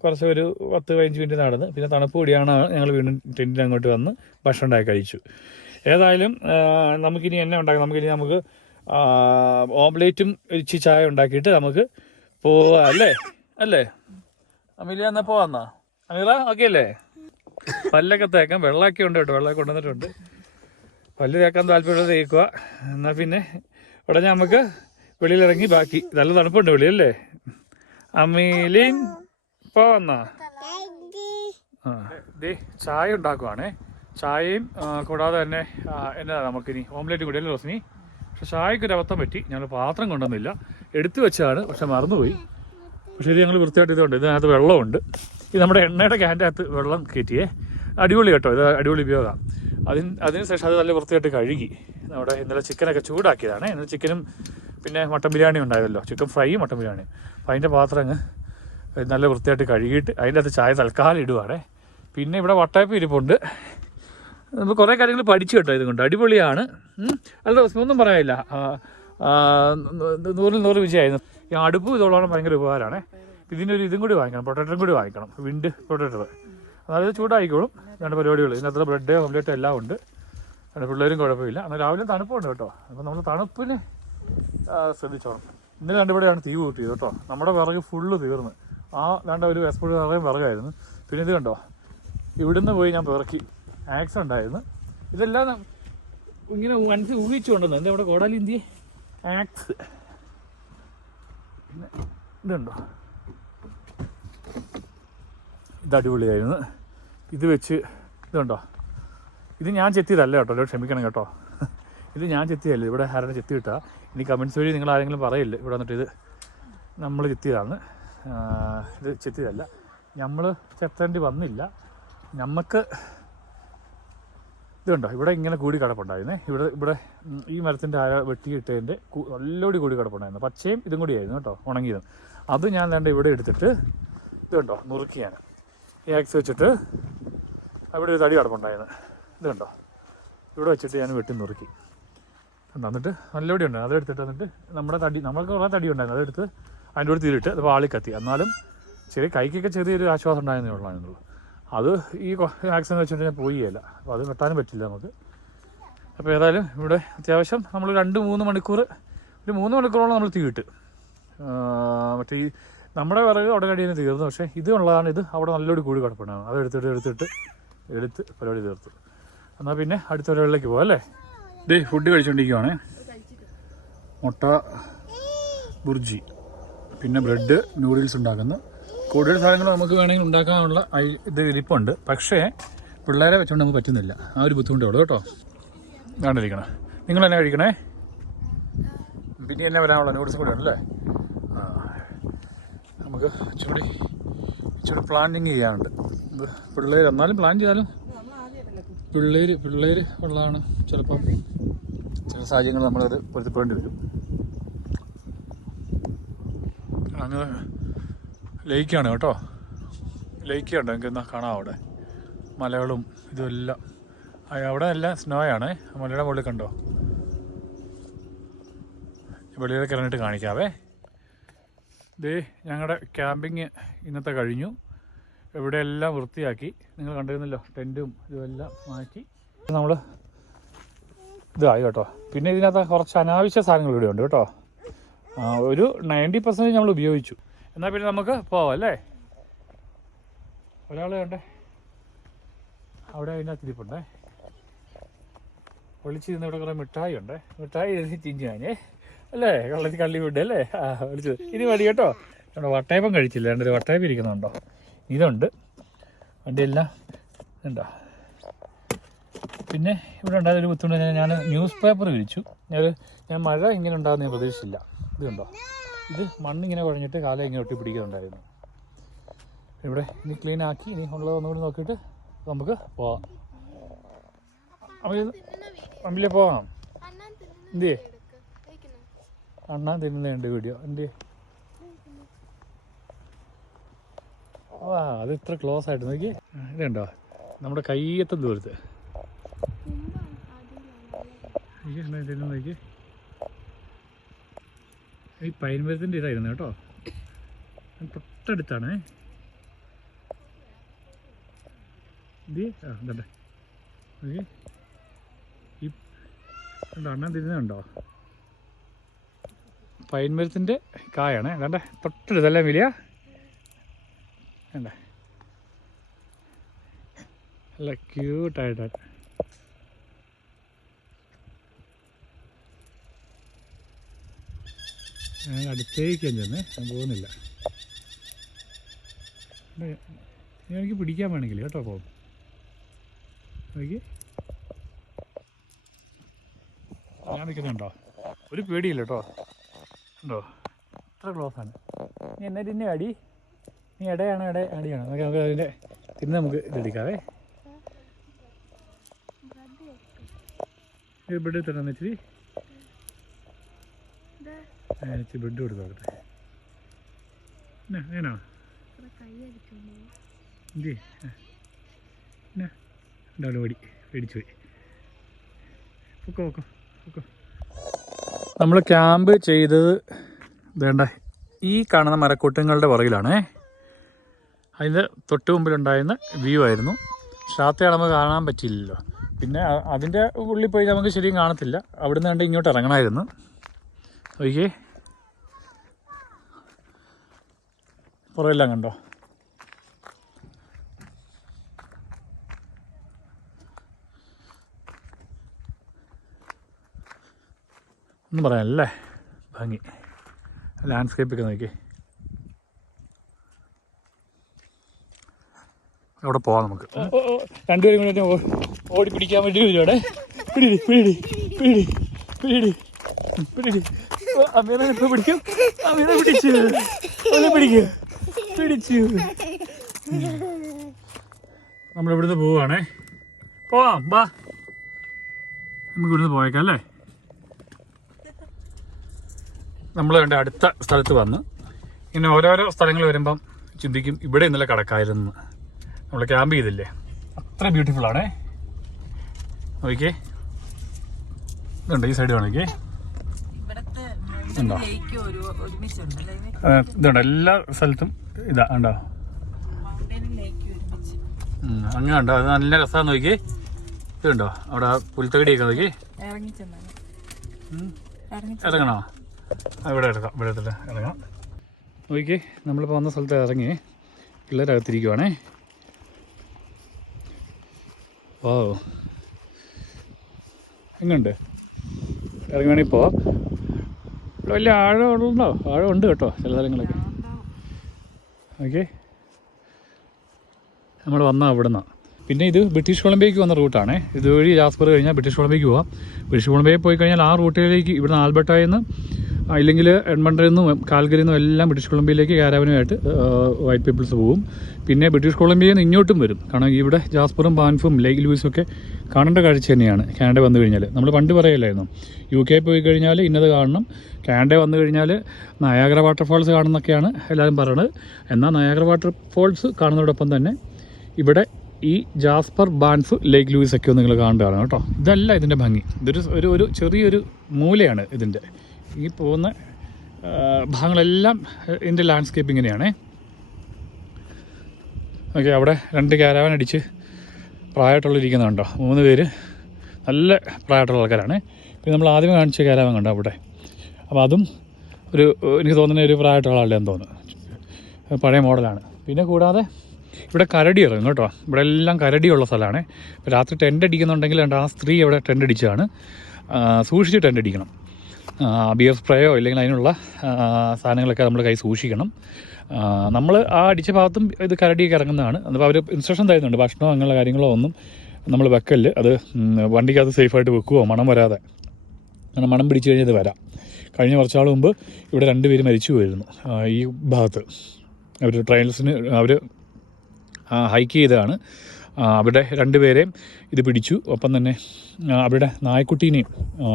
കുറച്ച് ഒരു 10-15 മിനിറ്റ് നടന്ന് പിന്നെ തണുപ്പ് കൂടിയാണ് ഞങ്ങൾ വീണ്ടും ടെൻറ്റിന് അങ്ങോട്ട് വന്ന് ഭക്ഷണം ഉണ്ടാക്കി കഴിച്ചു. ഏതായാലും നമുക്കിനി എന്നെ ഉണ്ടാക്കാം. നമുക്ക് ഓംലേറ്റും ഇച്ചി ചായ ഉണ്ടാക്കിയിട്ട് നമുക്ക് പോവാം അല്ലേ അമീലിയ? എന്നാ പോവാന്നാ അമീറ? ഓക്കെ അല്ലേ? പല്ലൊക്കെ തേക്കാം. വെള്ളമൊക്കെ ഉണ്ട് കേട്ടോ. വെള്ളമൊക്കെ കൊണ്ടുവന്നിട്ടുണ്ട്. പല്ല് തേക്കാൻ താല്പര്യം തേക്കുക. എന്നാൽ പിന്നെ ഉടനെ നമുക്ക് വെളിയിലിറങ്ങി ബാക്കി. നല്ല തണുപ്പുണ്ട് വെളിയല്ലേ? അമീലിൻ പോവാന്നാ? ചായ ഉണ്ടാക്കുവാണേ. ചായയും കൂടാതെ തന്നെ എന്നാ നമുക്കിനി ഓംലേറ്റ് കൂടി അല്ലേ റോസിനി? പക്ഷെ ചായക്ക് ഒരു അബദ്ധം പറ്റി. ഞങ്ങൾ പാത്രം കൊണ്ടുവന്നില്ല. എടുത്തു വെച്ചാണ്, പക്ഷെ മറന്നുപോയി. പക്ഷേ ഇത് ഞങ്ങൾ വൃത്തിയായിട്ട് ഇതുണ്ട്. ഇതിനകത്ത് വെള്ളമുണ്ട്. ഇത് നമ്മുടെ എണ്ണയുടെ ക്യാൻ്റെ അകത്ത് വെള്ളം കയറ്റിയേ. അടിപൊളി കേട്ടോ. ഇത് അടിപൊളി ഉപയോഗമാണ്. അതിനുശേഷം അത് നല്ല വൃത്തിയായിട്ട് കഴുകി. നമ്മുടെ ഇന്നലെ ചിക്കനൊക്കെ ചൂടാക്കിയതാണ്. ഇന്നലെ ചിക്കനും പിന്നെ മട്ടൻ ബിരിയാണി ഉണ്ടായതല്ലോ. ചിക്കൻ ഫ്രൈയും മട്ടൻ ബിരിയാണിയും. അപ്പോൾ അതിൻ്റെ പാത്രം അങ്ങ് നല്ല വൃത്തിയായിട്ട് കഴുകിയിട്ട് അതിൻ്റെ അകത്ത് ചായ തൽക്കാലം ഇടുവാണേ. പിന്നെ ഇവിടെ വട്ടയപ്പം ഇരിപ്പുണ്ട്. നമ്മൾ കുറേ കാര്യങ്ങൾ പഠിച്ചു കേട്ടോ ഇതുകൊണ്ട്. അടിപൊളിയാണ്. അല്ല ഒന്നും പറയാനില്ല. 100-100 വിജയമായിരുന്നു. ഈ അടുപ്പും ഇതോളം ഭയങ്കര ഉപകാരമാണ്. ഇതിനൊരു ഇതും കൂടി വാങ്ങിക്കണം, പ്രൊട്ടക്ടറും കൂടി വാങ്ങിക്കണം. Wind protector. അതായത് ചൂടായിക്കോളും. 2 പരിപാടികൾ. ഇതിനകത്ത് ബ്രെഡ് ഓംലെറ്റ് എല്ലാം ഉണ്ട്. പിള്ളേരും കുഴപ്പമില്ല. എന്നാൽ രാവിലെ തണുപ്പുണ്ട് കേട്ടോ. അപ്പോൾ നമ്മൾ തണുപ്പിന് ശ്രദ്ധിച്ചോണം. ഇന്നലെ രണ്ടുപടിയാണ് തീ കൂട്ടിയത് കേട്ടോ. നമ്മുടെ വിറക് ഫുള്ള് തീർന്ന്. ഒരു എക്സ്പോർട്ട് നിറയെ വിറകായിരുന്നു. പിന്നെ ഇത് കണ്ടോ, ഇവിടുന്ന് പോയി ഞാൻ പിറക്കി. ആക്സിഡൻ്റ് ആയിരുന്നു. ഇതെല്ലാം ഇങ്ങനെ മനസ്സിൽ ഊഹിച്ചു കൊണ്ടുവന്നു. എന്താ ഇവിടെ കോടാലി ഇന്ത്യ ആക്സ്. പിന്നെ ഇതുണ്ടോ, ഇത് അടിപൊളിയായിരുന്നു. ഇത് വെച്ച് ഇതുണ്ടോ, ഇത് ഞാൻ ചെത്തിയതല്ല കേട്ടോ. ക്ഷമിക്കണം കേട്ടോ. ഇത് ഞാൻ ചെത്തിയല്ല. ഇവിടെ ആരാണ് ചെത്തി കിട്ടുക? ഇനി കമൻസ് വഴി നിങ്ങൾ ആരെങ്കിലും പറയില്ല ഇവിടെ വന്നിട്ട് ഇത് നമ്മൾ ചെത്തിയതാണ്. ഇത് ചെത്തിയതല്ല. നമ്മൾ ചെത്തേണ്ടി വന്നില്ല. നമുക്ക് ഇതുണ്ടോ, ഇവിടെ ഇങ്ങനെ കൂടി കിടപ്പുണ്ടായിരുന്നേ. ഇവിടെ ഈ മരത്തിൻ്റെ വെട്ടിയിട്ടതിൻ്റെ നല്ലോടി കൂടി കിടപ്പുണ്ടായിരുന്നു. പച്ചയും ഇതും കൂടിയായിരുന്നു കേട്ടോ, ഉണങ്ങിയതും. അത് ഞാൻ വേണ്ട ഇവിടെ എടുത്തിട്ട് ഇതുണ്ടോ നുറുക്കിയാണ് ഈ ആക്സ് വെച്ചിട്ട്. അവിടെ ഒരു തടി കിടപ്പുണ്ടായിരുന്നു. ഇതുണ്ടോ, ഇവിടെ വെച്ചിട്ട് ഞാൻ വെട്ടി നുറുക്കി. എന്നിട്ട് നല്ലോടി ഉണ്ടായിരുന്നു. അതെടുത്തിട്ട് എന്നിട്ട് നമ്മൾക്ക് കുറേ തടി ഉണ്ടായിരുന്നു. അതെടുത്ത് അതിൻ്റെ കൂടെ തീരിട്ട് അത് വാളി കത്തി. എന്നാലും കൈക്കൊക്കെ ചെറിയൊരു ആശ്വാസം ഉണ്ടായിരുന്നേ ഉള്ളൂ. അത് ഈ ആക്സിഡൻറ്റ് വെച്ചിട്ട് ഞാൻ പോയില്ല. അപ്പോൾ അത് വെട്ടാനും പറ്റില്ല നമുക്ക്. അപ്പോൾ ഏതായാലും ഇവിടെ അത്യാവശ്യം നമ്മൾ 2-3 മണിക്കൂർ, ഒരു 3 മണിക്കൂറോളം നമ്മൾ തീയിട്ട്. മറ്റേ ഈ നമ്മുടെ വിറക് അവിടെ കടിയിൽ നിന്ന് തീർന്നു. പക്ഷേ ഇത് ഉള്ളതാണ്. ഇത് അവിടെ നല്ലോടി കൂടി കിടപ്പുണ്ടാകും. അത് എടുത്ത് പരിപാടി തീർത്തു. എന്നാൽ പിന്നെ അടുത്ത പരിപാടിയിലേക്ക് പോകാം അല്ലേ? ഇത് ഫുഡ് കഴിച്ചുകൊണ്ടിരിക്കുവാണേ. മുട്ട ബുർജി, പിന്നെ ബ്രെഡ്, നൂഡിൽസ് ഉണ്ടാക്കുന്നു. കൂടുതൽ സാധനങ്ങൾ നമുക്ക് വേണമെങ്കിൽ ഉണ്ടാക്കാനുള്ള ഇത് ഇരിപ്പുണ്ട്. പക്ഷേ പിള്ളേരെ വെച്ചുകൊണ്ട് നമുക്ക് പറ്റുന്നില്ല. ആ ഒരു ബുദ്ധിമുട്ടേ ഉള്ളൂ കേട്ടോ. കണ്ടിരിക്കണം. നിങ്ങൾ തന്നെ കഴിക്കണേ. പിന്നെ എന്നെ വരാനുള്ള നൂഡിൽസ് കൂടെ ഉണ്ടല്ലേ. നമുക്ക് ഇച്ചിരി പ്ലാനിങ് ചെയ്യാനുണ്ട്. പിള്ളേർ എന്നാലും പ്ലാൻ ചെയ്താലും പിള്ളേർ ഉള്ളതാണ്. ചിലപ്പം ചില സാഹചര്യങ്ങൾ നമ്മളത് പൊരുത്തപ്പെടേണ്ടി വരും. അങ്ങ് ലേക്കാണ് കേട്ടോ. ലേക്ക് ഉണ്ട്, നിങ്ങൾക്ക് എന്നാൽ കാണാം അവിടെ മലകളും ഇതുമെല്ലാം. അവിടെ എല്ലാം സ്നോയാണ്. മലയുടെ മുകളിൽ കണ്ടോ. വെളിയിലൊക്കെ ഇറങ്ങിയിട്ട് കാണിക്കാവേ. ദേ ഞങ്ങളുടെ ക്യാമ്പിങ് ഇന്നത്തെ കഴിഞ്ഞു. ഇവിടെയെല്ലാം വൃത്തിയാക്കി, നിങ്ങൾ കണ്ടിരുന്നല്ലോ, ടെൻറ്റും ഇതുമെല്ലാം മാറ്റി നമ്മൾ ഇതായി കേട്ടോ. പിന്നെ ഇതിനകത്ത് കുറച്ച് അനാവശ്യ സാധനങ്ങൾ ഇവിടെ ഉണ്ട് കേട്ടോ. ഒരു 90% നമ്മൾ ഉപയോഗിച്ചു. എന്നാൽ പിന്നെ നമുക്ക് പോവാം അല്ലേ. ഒരാൾ കണ്ടേ അവിടെ അതിനകത്ത് ഇരിപ്പുണ്ടേ. ഒളിച്ചിരുന്ന് ഇവിടെ കുറേ മിഠായി ഉണ്ടേ. മിഠായി ചിഞ്ചു ഞാനേ അല്ലേ, കള്ളി വിട്ടേ അല്ലേ. വിളിച്ചത് ഇനി മതി കേട്ടോ. നമ്മുടെ വട്ടയപ്പം കഴിച്ചില്ല, രണ്ടൊരു വട്ടയപ്പം ഇരിക്കുന്നുണ്ടോ. ഇതുണ്ട് വണ്ടിയെല്ലാം ഉണ്ടോ. പിന്നെ ഇവിടെ ഉണ്ടായൊരു ബുദ്ധിമുട്ട്, ഞാൻ ന്യൂസ് പേപ്പർ വിരിച്ചു. ഞാൻ മഴ ഇങ്ങനെ ഉണ്ടാകുന്ന ഞാൻ പ്രതീക്ഷിച്ചില്ല. ഇതുണ്ടോ, ഇത് മണ്ണിങ്ങനെ കുഴഞ്ഞിട്ട് കാലം ഇങ്ങനെ ഒട്ടിപ്പിടിക്കുന്നുണ്ടായിരുന്നു. ഇവിടെ ഇനി ക്ലീൻ ആക്കി ഇനി ഉള്ളത് ഒന്നുകൂടി നോക്കിയിട്ട് നമുക്ക് പോവാം. അമ്മിലെ പോവാം. എന്തേ അണ്ണാൻ തിന്നുന്നുണ്ട് വീഡിയോ. എന്തേ അത് ഇത്ര ക്ലോസ് ആയിട്ട് നോക്കി. ഇതുണ്ടോ നമ്മുടെ കയ്യെത്തും ദൂരത്ത് നോക്കി. ഈ പൈൻമരത്തിൻ്റെ ഇതായിരുന്നു കേട്ടോ, തൊട്ടടുത്താണ്. ഇത് ഇതണ്ടേ ഓക്കെ. ഈ അണ്ണാൻ തിരുന്നുണ്ടോ, പൈൻമരത്തിൻ്റെ കായാണ്. കണ്ടേ തൊട്ടടുത്തല്ലേ വലിയ കണ്ടേ, നല്ല ക്യൂട്ടായിട്ടാണ്. ഞാൻ അടുത്തേക്കാൻ ചെന്നേ, ഞാൻ പോകുന്നില്ല. എനിക്ക് പിടിക്കാൻ വേണമെങ്കിൽ കേട്ടോ പോകും. നോക്കി ഞാൻ നിൽക്കുന്നുണ്ടോ, ഒരു പേടിയില്ല കേട്ടോ. ഉണ്ടോ ഇത്ര ക്ലോസാണ്. നീ എന്നെ തിന്നെ അടി, നീ ഇടയാണോ അടിയാണോ നമുക്ക് അതിൻ്റെ തിന്ന് നമുക്ക് ഇതെടുക്കാവേ. ബെഡ് തരാന്ന് ഇച്ചിരി ഇച്ചിരി ബെഡ് കൊടുത്തോട്ടെ. ഏനാ എന്തേ ഉണ്ടാവില്ല, പേടിച്ചു പോയി. പൊക്കോ പൊക്കോ പൊക്കോ. നമ്മൾ ക്യാമ്പ് ചെയ്തത് വേണ്ട ഈ കാണുന്ന മരക്കൂട്ടങ്ങളുടെ പുറകിലാണേ. അതിൻ്റെ തൊട്ട് മുമ്പിലുണ്ടായിരുന്ന വ്യൂ ആയിരുന്നു. ഷാത്തയാണ് നമുക്ക് കാണാൻ പറ്റിയില്ലല്ലോ. പിന്നെ അതിൻ്റെ ഉള്ളിൽ പോയി നമുക്ക് ശരിയും കാണത്തില്ല. അവിടുന്ന് കണ്ട് ഇങ്ങോട്ട് ഇറങ്ങണമായിരുന്നു. ഓക്കെ പുറമെല്ലാം കണ്ടോ. ഒന്നും പറയാനല്ലേ, ഭംഗി ലാൻഡ്സ്കേപ്പൊക്കെ നോക്കി. അവിടെ പോവാം നമുക്ക്. രണ്ടുപേരും കൂടെ ഓടി പിടിക്കാൻ വേണ്ടി വരുവാടെ. പിടി പിടി പിടി പിടി പിടി. അമീറ ഇപ്പൊ പിടിക്കും. അമീറ പിടിച്ചു, പിടിക്കും, പിടിച്ചു. നമ്മളിവിടുന്ന് പോവാണേ. പോവാം, വാ നമുക്ക് ഇവിടുന്ന് പോയേക്കാം അല്ലേ. നമ്മൾ കണ്ട അടുത്ത സ്ഥലത്ത് വന്ന് ഇങ്ങനെ ഓരോരോ സ്ഥലങ്ങൾ വരുമ്പം ചിന്തിക്കും ഇവിടെ ഇന്നലെ കിടക്കായിരുന്നു. നമ്മൾ ക്യാമ്പ് ചെയ്തില്ലേ, അത്ര ബ്യൂട്ടിഫുള്ളാണേ. നോക്കിയേ, ഇതുണ്ട് ഈ സൈഡ് വേണമെങ്കിൽ ഉണ്ടോ. ഇതുണ്ട് എല്ലാ സ്ഥലത്തും ഇതാ ഉണ്ടോ, അങ്ങനെ ഉണ്ടോ. അത് നല്ല രസമാണെന്ന് നോക്കി. ഇതുണ്ടോ അവിടെ പുൽത്തകടിയൊക്കെ നോക്കി. ഇറങ്ങണോ? ഇവിടെ എടുക്കാം, ഇവിടെ എടുത്തിട്ട് ഇറങ്ങാം. നോക്കി നമ്മളിപ്പോൾ വന്ന സ്ഥലത്ത് ഇറങ്ങി പിള്ളേരകത്തിരിക്കുവാണേ. ഓ എങ്ങുണ്ട്, ഇറങ്ങി വേണമെങ്കിൽ പോവാം. ഇവിടെ വലിയ ആഴമുണ്ടോ? ആഴമുണ്ട് കേട്ടോ ചില സ്ഥലങ്ങളൊക്കെ. ഓക്കെ നമ്മൾ വന്നാൽ അവിടെ നിന്നാണ്. പിന്നെ ഇത് ബ്രിട്ടീഷ് കൊളംബിയയ്ക്ക് വന്ന റൂട്ടാണേ. ഇതുവഴി ജാസ്പർ കഴിഞ്ഞാൽ ബ്രിട്ടീഷ് കൊളംബിയയ്ക്ക് പോവാം. ബ്രിട്ടീഷ് കൊളംബിയയിൽ പോയി കഴിഞ്ഞാൽ ആ റൂട്ടിലേക്ക് ഇവിടുന്ന് ആൽബർട്ടായിൽ നിന്ന് ഇല്ലെങ്കിൽ എഡ്മണ്ടനിൽ നിന്നും കാൽഗറിയിൽ നിന്നും എല്ലാം ബ്രിട്ടീഷ് കൊളംബിയയിലേക്ക് കാരാവനുമായിട്ട് വൈറ്റ് പീപ്പിൾസ് പോകും. പിന്നെ ബ്രിട്ടീഷ് കൊളംബിയയിൽ നിന്ന് ഇങ്ങോട്ടും വരും. കാരണം ഇവിടെ ജാസ്പറും ബാൻഫും ലേക്ക് ലൂയിസും ഒക്കെ കാണേണ്ട കാഴ്ച തന്നെയാണ് കാനഡ വന്നു കഴിഞ്ഞാൽ. നമ്മൾ പണ്ട് പറയല്ലായിരുന്നു UK പോയി കഴിഞ്ഞാൽ ഇന്നത് കാണണം, കാനഡ വന്നു കഴിഞ്ഞാൽ നയാഗ്ര വാട്ടർഫാൾസ് കാണുന്നൊക്കെയാണ് എല്ലാവരും പറയുന്നത്. എന്നാൽ നയാഗ്ര വാട്ടർഫാൾസ് കാണുന്നതോടൊപ്പം തന്നെ ഇവിടെ ഈ ജാസ്പർ, ബാൻഫ്, ലേക്ക് ലൂയിസ് ഒക്കെ ഒന്ന് നിങ്ങൾ കാണേണ്ടതാണ് കേട്ടോ. ഇതല്ല ഇതിൻ്റെ ഭംഗി. ഇതൊരു ഒരു ചെറിയൊരു മൂലയാണ് ഇതിൻ്റെ. ഈ പോകുന്ന ഭാഗങ്ങളെല്ലാം ഇതിൻ്റെ ലാൻഡ്സ്കേപ്പ് ഇങ്ങനെയാണേ. ഓക്കെ, അവിടെ 2 കാരാവൻ അടിച്ച് പ്രായമായിട്ടുള്ളിരിക്കുന്നുണ്ടോ, 3 പേര് നല്ല പ്രായമായിട്ടുള്ള ആൾക്കാരാണ്. പിന്നെ നമ്മൾ ആദ്യം കാണിച്ച കാരാവൻ കണ്ടോ അവിടെ, അപ്പോൾ അതും എനിക്ക് തോന്നുന്ന ഒരു പ്രായമായിട്ടുള്ള ആളുടെയാന്ന് തോന്നുന്നു, പഴയ മോഡലാണ്. പിന്നെ കൂടാതെ ഇവിടെ കരടി ഇറങ്ങും കേട്ടോ. ഇവിടെ എല്ലാം കരടിയുള്ള സ്ഥലമാണ്. ഇപ്പോൾ രാത്രി ടെൻ്റ് അടിക്കുന്നുണ്ടെങ്കിൽ ആ സ്ത്രീ അവിടെ ടെൻ്റ് അടിച്ചതാണ്. സൂക്ഷിച്ച് ടെൻ്റ് അടിക്കണം. ബിയർ സ്പ്രേയോ ഇല്ലെങ്കിൽ അതിനുള്ള സാധനങ്ങളൊക്കെ നമ്മൾ കൈ സൂക്ഷിക്കണം. നമ്മൾ ആ അടിച്ച ഭാഗത്തും ഇത് കരടിയൊക്കെ ഇറങ്ങുന്നതാണ്. അപ്പോൾ അവർ ഇൻസ്ട്രക്ഷൻ തരുന്നുണ്ട്, ഭക്ഷണമോ അങ്ങനെയുള്ള കാര്യങ്ങളോ ഒന്നും നമ്മൾ വെക്കല്. അത് വണ്ടിക്കകത്ത് സേഫായിട്ട് വെക്കുമോ, മണം വരാതെ. കാരണം മണം പിടിച്ചു കഴിഞ്ഞാൽ ഇത് വരാം. കഴിഞ്ഞ കുറച്ചാൾ മുമ്പ് ഇവിടെ 2 പേര് മരിച്ചു പോയിരുന്നു ഈ ഭാഗത്ത്. അവർ ട്രയൽസിന് അവർ ഹൈക്ക് ചെയ്തതാണ്. അവിടെ 2 പേരെയും ഇത് പിടിച്ചു. ഒപ്പം തന്നെ അവരുടെ നായ്ക്കുട്ടീനെയും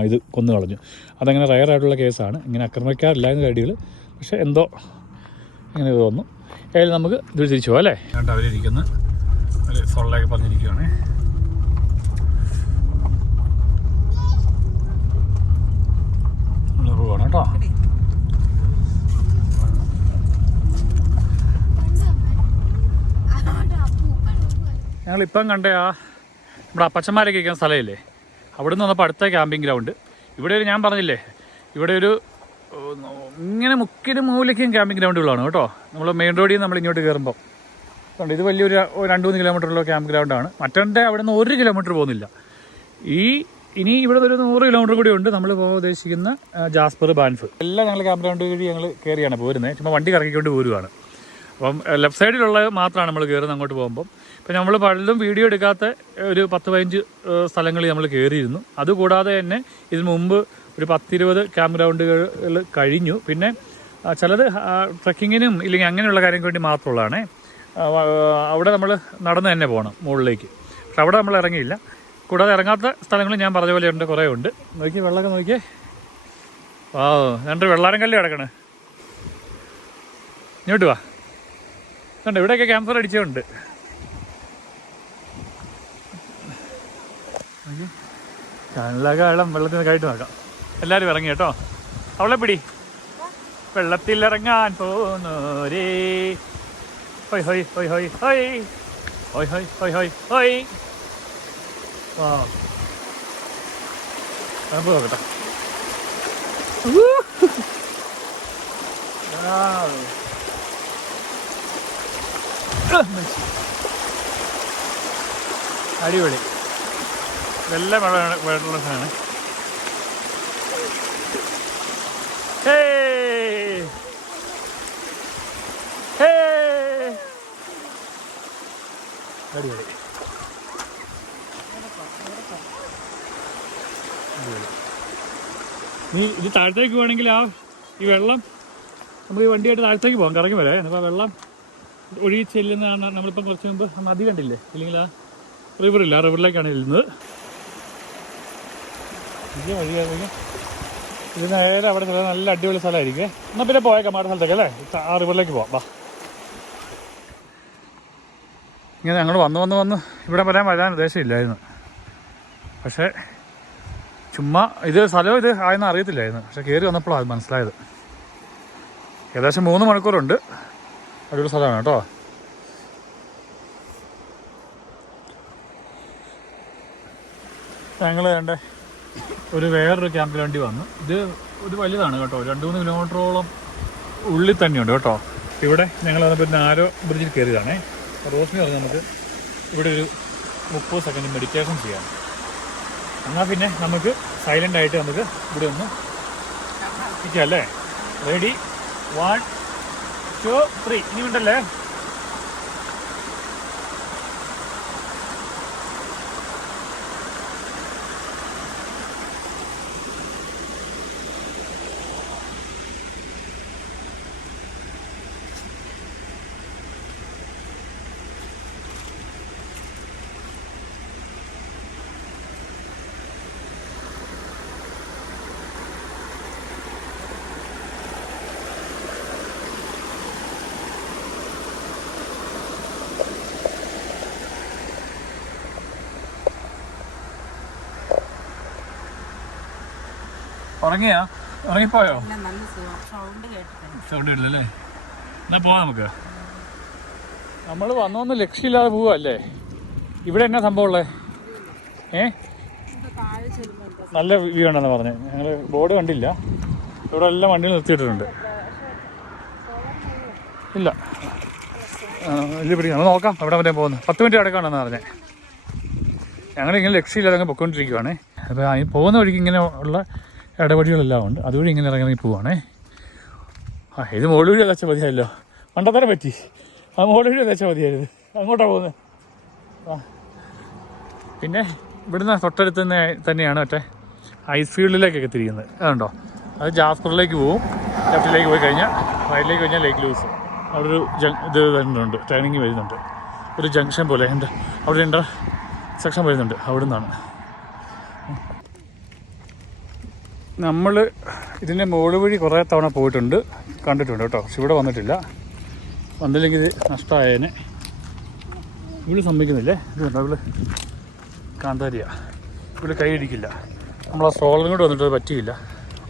ഇത് കൊന്നു കളഞ്ഞു. അതങ്ങനെ റയറായിട്ടുള്ള കേസാണ്. ഇങ്ങനെ ആക്രമിക്കാറില്ല എന്ന് കരടികൾ, പക്ഷേ എന്തോ ഇങ്ങനെ തോന്നുന്നു. ഏതായാലും നമുക്ക് ഇത് തിരിച്ചു പോകാം അല്ലേ. എന്നിട്ട് അവരിയ്ക്കുന്ന ഒരു സൊള്ളയൊക്കെ പറഞ്ഞിരിക്കുകയാണ്. നമ്മൾ പോകണം കേട്ടോ. ഞങ്ങളിപ്പം കണ്ട നമ്മുടെ അപ്പച്ചന്മാരൊക്കെ ഇരിക്കുന്ന സ്ഥലമില്ലേ, അവിടെ നിന്ന് വന്നപ്പോൾ അടുത്ത ക്യാമ്പിംഗ് ഗ്രൗണ്ട്. ഇവിടെ ഞാൻ പറഞ്ഞില്ലേ, ഇവിടെ ഇങ്ങനെ മുക്കിനും മൂലയ്ക്കും ക്യാമ്പിംഗ് ഗ്രൗണ്ടുകളാണ് കേട്ടോ. നമ്മൾ മെയിൻ റോഡിൽ നിന്ന് നമ്മൾ ഇങ്ങോട്ട് കയറുമ്പോൾ കണ്ടോ, ഇത് വലിയൊരു 2-3 കിലോമീറ്ററുള്ള ക്യാമ്പ് ഗ്രൗണ്ടാണ്. മറ്റേ അവിടെ നിന്ന് 1 കിലോമീറ്റർ പോകുന്നില്ല. ഇനി ഇവിടെ ഒരു 100 കിലോമീറ്റർ കൂടി ഉണ്ട് നമ്മൾ പോകാൻ ഉദ്ദേശിക്കുന്ന ജാസ്പർ, ബാൻഫ്. എല്ലാം ഞങ്ങൾ ക്യാമ്പ് ഗ്രൗണ്ട് വഴി ഞങ്ങൾ കയറിയാണ് പോരുന്നത്. ചുമ്മാ വണ്ടി കറക്കിക്കൊണ്ട് പോരുവാണ്. അപ്പം ലെഫ്റ്റ് സൈഡിലുള്ള മാത്രമാണ് നമ്മൾ കയറുന്നത് അങ്ങോട്ട് പോകുമ്പം. ഇപ്പം നമ്മൾ പലതും വീഡിയോ എടുക്കാത്ത ഒരു 10-15 സ്ഥലങ്ങളിൽ നമ്മൾ കയറിയിരുന്നു. അതുകൂടാതെ തന്നെ ഇതിന് മുമ്പ് ഒരു 10-20 ക്യാമ്പ് ഗ്രൗണ്ടുകൾ കഴിഞ്ഞു. പിന്നെ ചിലത് ട്രക്കിങ്ങിനും ഇല്ലെങ്കിൽ അങ്ങനെയുള്ള കാര്യങ്ങൾക്ക് വേണ്ടി മാത്രമുള്ളതാണ്. അവിടെ നമ്മൾ നടന്ന് തന്നെ പോകണം മുകളിലേക്ക്. പക്ഷെ അവിടെ നമ്മൾ ഇറങ്ങിയില്ല. കൂടാതെ ഇറങ്ങാത്ത സ്ഥലങ്ങൾ ഞാൻ പറഞ്ഞ പോലെ ഉണ്ട്, കുറേ ഉണ്ട്. നോക്കി വെള്ളമൊക്കെ നോക്കിയേ. 2 വെള്ളാരം കല്ല് കിടക്കണേ. ഇങ്ങോട്ട് വാ. കണ്ടോ, ഇവിടെയൊക്കെ ക്യാമ്പ് അടിച്ചുണ്ട്. ചാനലൊക്കെ വെള്ളത്തിൽ നിന്ന് കയറ്റി നോക്കാം. എല്ലാവരും ഇറങ്ങി കേട്ടോ. അവളെ പിടി. വെള്ളത്തിലിറങ്ങാൻ പോന്നോരേ ഹോയ് ഹോയ് ഹോയ് ഹോയ് ഹോയ് ഹോയ് ഹോയ് ഹോയ് ഹോയ് ഹോയ്. വാ, നമുക്ക് നോക്കട്ടെ. അടിപൊളി. ഇതെല്ലാം വെള്ളമുള്ള സാധനമാണ്. അടിപൊളി. നീ ഇത് താഴത്തേക്ക് പോകണമെങ്കിൽ ഈ വെള്ളം നമുക്ക് ഈ വണ്ടിയായിട്ട് താഴത്തേക്ക് പോകാം, കറങ്ങി വരാം. അപ്പോൾ വെള്ളം ഒഴുകി ചെല്ലുന്ന നമ്മളിപ്പം കുറച്ച് മുമ്പ് നദി കണ്ടില്ലേ, ഇല്ലെങ്കിൽ റിവറില്ല, ആ റിവറിലേക്കാണ് ചെല്ലുന്നത്. ഇത് വഴിയാണെങ്കിൽ ഇത് നേരെ അവിടെ നല്ല അടിപൊളി സ്ഥലമായിരിക്കും. എന്നാൽ പിന്നെ പോയേക്കാം മാറ്റ സ്ഥലത്തേക്ക് അല്ലേ, ആ റിവറിലേക്ക് പോവാം. വാ. ഇങ്ങനെ ഞങ്ങൾ വന്ന് ഇവിടെ വരാൻ ഉദ്ദേശമില്ലായിരുന്നു. പക്ഷേ ചുമ്മാ ഇത് സ്ഥലം ഇത് ആയെന്ന് അറിയത്തില്ലായിരുന്നു. പക്ഷെ കയറി വന്നപ്പോഴാണ് അത് മനസ്സിലായത്. ഏകദേശം 3 മണിക്കൂറുണ്ട്. അടിപൊളി സ്ഥലമാണ് കേട്ടോ. ഞങ്ങൾ വേറൊരു ക്യാമ്പിൽ വേണ്ടി വന്നു. ഇത് വലുതാണ് കേട്ടോ, 2-3 കിലോമീറ്ററോളം ഉള്ളിൽ തന്നെയുണ്ട് കേട്ടോ. ഇവിടെ ഞങ്ങൾ വന്നപ്പോൾ നാരോ ബ്രിഡ്ജിൽ കയറിയതാണേ. റോസ്മി പറഞ്ഞ് നമുക്ക് ഇവിടെ ഒരു 30 സെക്കൻഡ് മെഡിറ്റേഷൻ ചെയ്യാം. എന്നാൽ പിന്നെ നമുക്ക് സൈലൻ്റ് ആയിട്ട് നമുക്ക് ഇവിടെ ഒന്ന് ഇരിക്കാം അല്ലേ. റെഡി, 1 2 3. ഇനി ഉണ്ടല്ലേ. ഉറങ്ങിയാ? ഉറങ്ങിപ്പോയോ? സൗണ്ട് ഇല്ലല്ലേ? എന്നാ പോവാം നമുക്ക്. നമ്മൾ വന്നോന്ന് ലക്ഷ്യമില്ലാതെ പോവല്ലേ? ഇവിടെ എന്നാ സംഭവം ഉള്ളേ? നല്ല വ്യൂ ഉണ്ടെന്ന് പറഞ്ഞ്. ഞങ്ങൾ ബോർഡ് കണ്ടില്ല. ഇവിടെ എല്ലാം വണ്ടിയിൽ നിർത്തിയിട്ടുണ്ട്. ഇല്ല വലിയ പിടിക്കാം. നമ്മൾ നോക്കാം എവിടെ വരെ പോകുന്നത്. 10 മിനിറ്റ് കിടക്കാണെന്ന് പറഞ്ഞേ. ഞങ്ങളിങ്ങനെ ലക്ഷ്യമില്ലാതെ അങ്ങ് പൊയ്ക്കൊണ്ടിരിക്കുവാണേ. അപ്പോൾ അതിന് പോകുന്ന വഴിക്ക് ഇങ്ങനെ ഉള്ള ഇടപടികളെല്ലാം ഉണ്ട്. അതുവഴി ഇങ്ങനെ ഇറങ്ങി പോവുകയാണേ. ഇത് മോള് വഴി വെച്ചാൽ മതിയല്ലോ. മണ്ടത്തരം പറ്റി. ആ മോള് വഴി വെച്ചാൽ മതിയായിരുന്നു. അങ്ങോട്ടാണ് പോകുന്നത്. പിന്നെ ഇവിടുന്ന് തൊട്ടടുത്ത് തന്നെയാണ് മറ്റേ ഐസ് ഫീൽഡിലേക്കൊക്കെ തിരിയുന്നത്. അതുണ്ടോ? അത് ജാസ്പറിലേക്ക് പോവും. ലെഫ്റ്റിലേക്ക് പോയി കഴിഞ്ഞാൽ റൈറ്റിലേക്ക് കഴിഞ്ഞാൽ ലേക്ക് ലൂസ്. അവിടെ ഒരു ഇത് വരുന്നുണ്ട്, ട്രെയിനിങ് വരുന്നുണ്ട്. ഒരു ജംഗ്ഷൻ പോലെ ഉണ്ട്. അവിടെ ഉണ്ട് സെക്ഷൻ വരുന്നുണ്ട്. അവിടെ നിന്നാണ് നമ്മൾ ഇതിൻ്റെ മുകളിൽ വഴി കുറേ തവണ പോയിട്ടുണ്ട്, കണ്ടിട്ടുണ്ട് കേട്ടോ. പക്ഷെ ഇവിടെ വന്നിട്ടില്ല. വന്നില്ലെങ്കിൽ ഇത് നഷ്ടമായേനെ. ഇവിടെ സമ്മതിക്കുന്നില്ലേ? ഇതുണ്ടോ? ഇവിടെ കാന്താരിയ. ഇവിടെ കൈ ഇടിക്കില്ല. നമ്മൾ ആ സ്ട്രോളറും കൂടെ വന്നിട്ട് പറ്റിയില്ല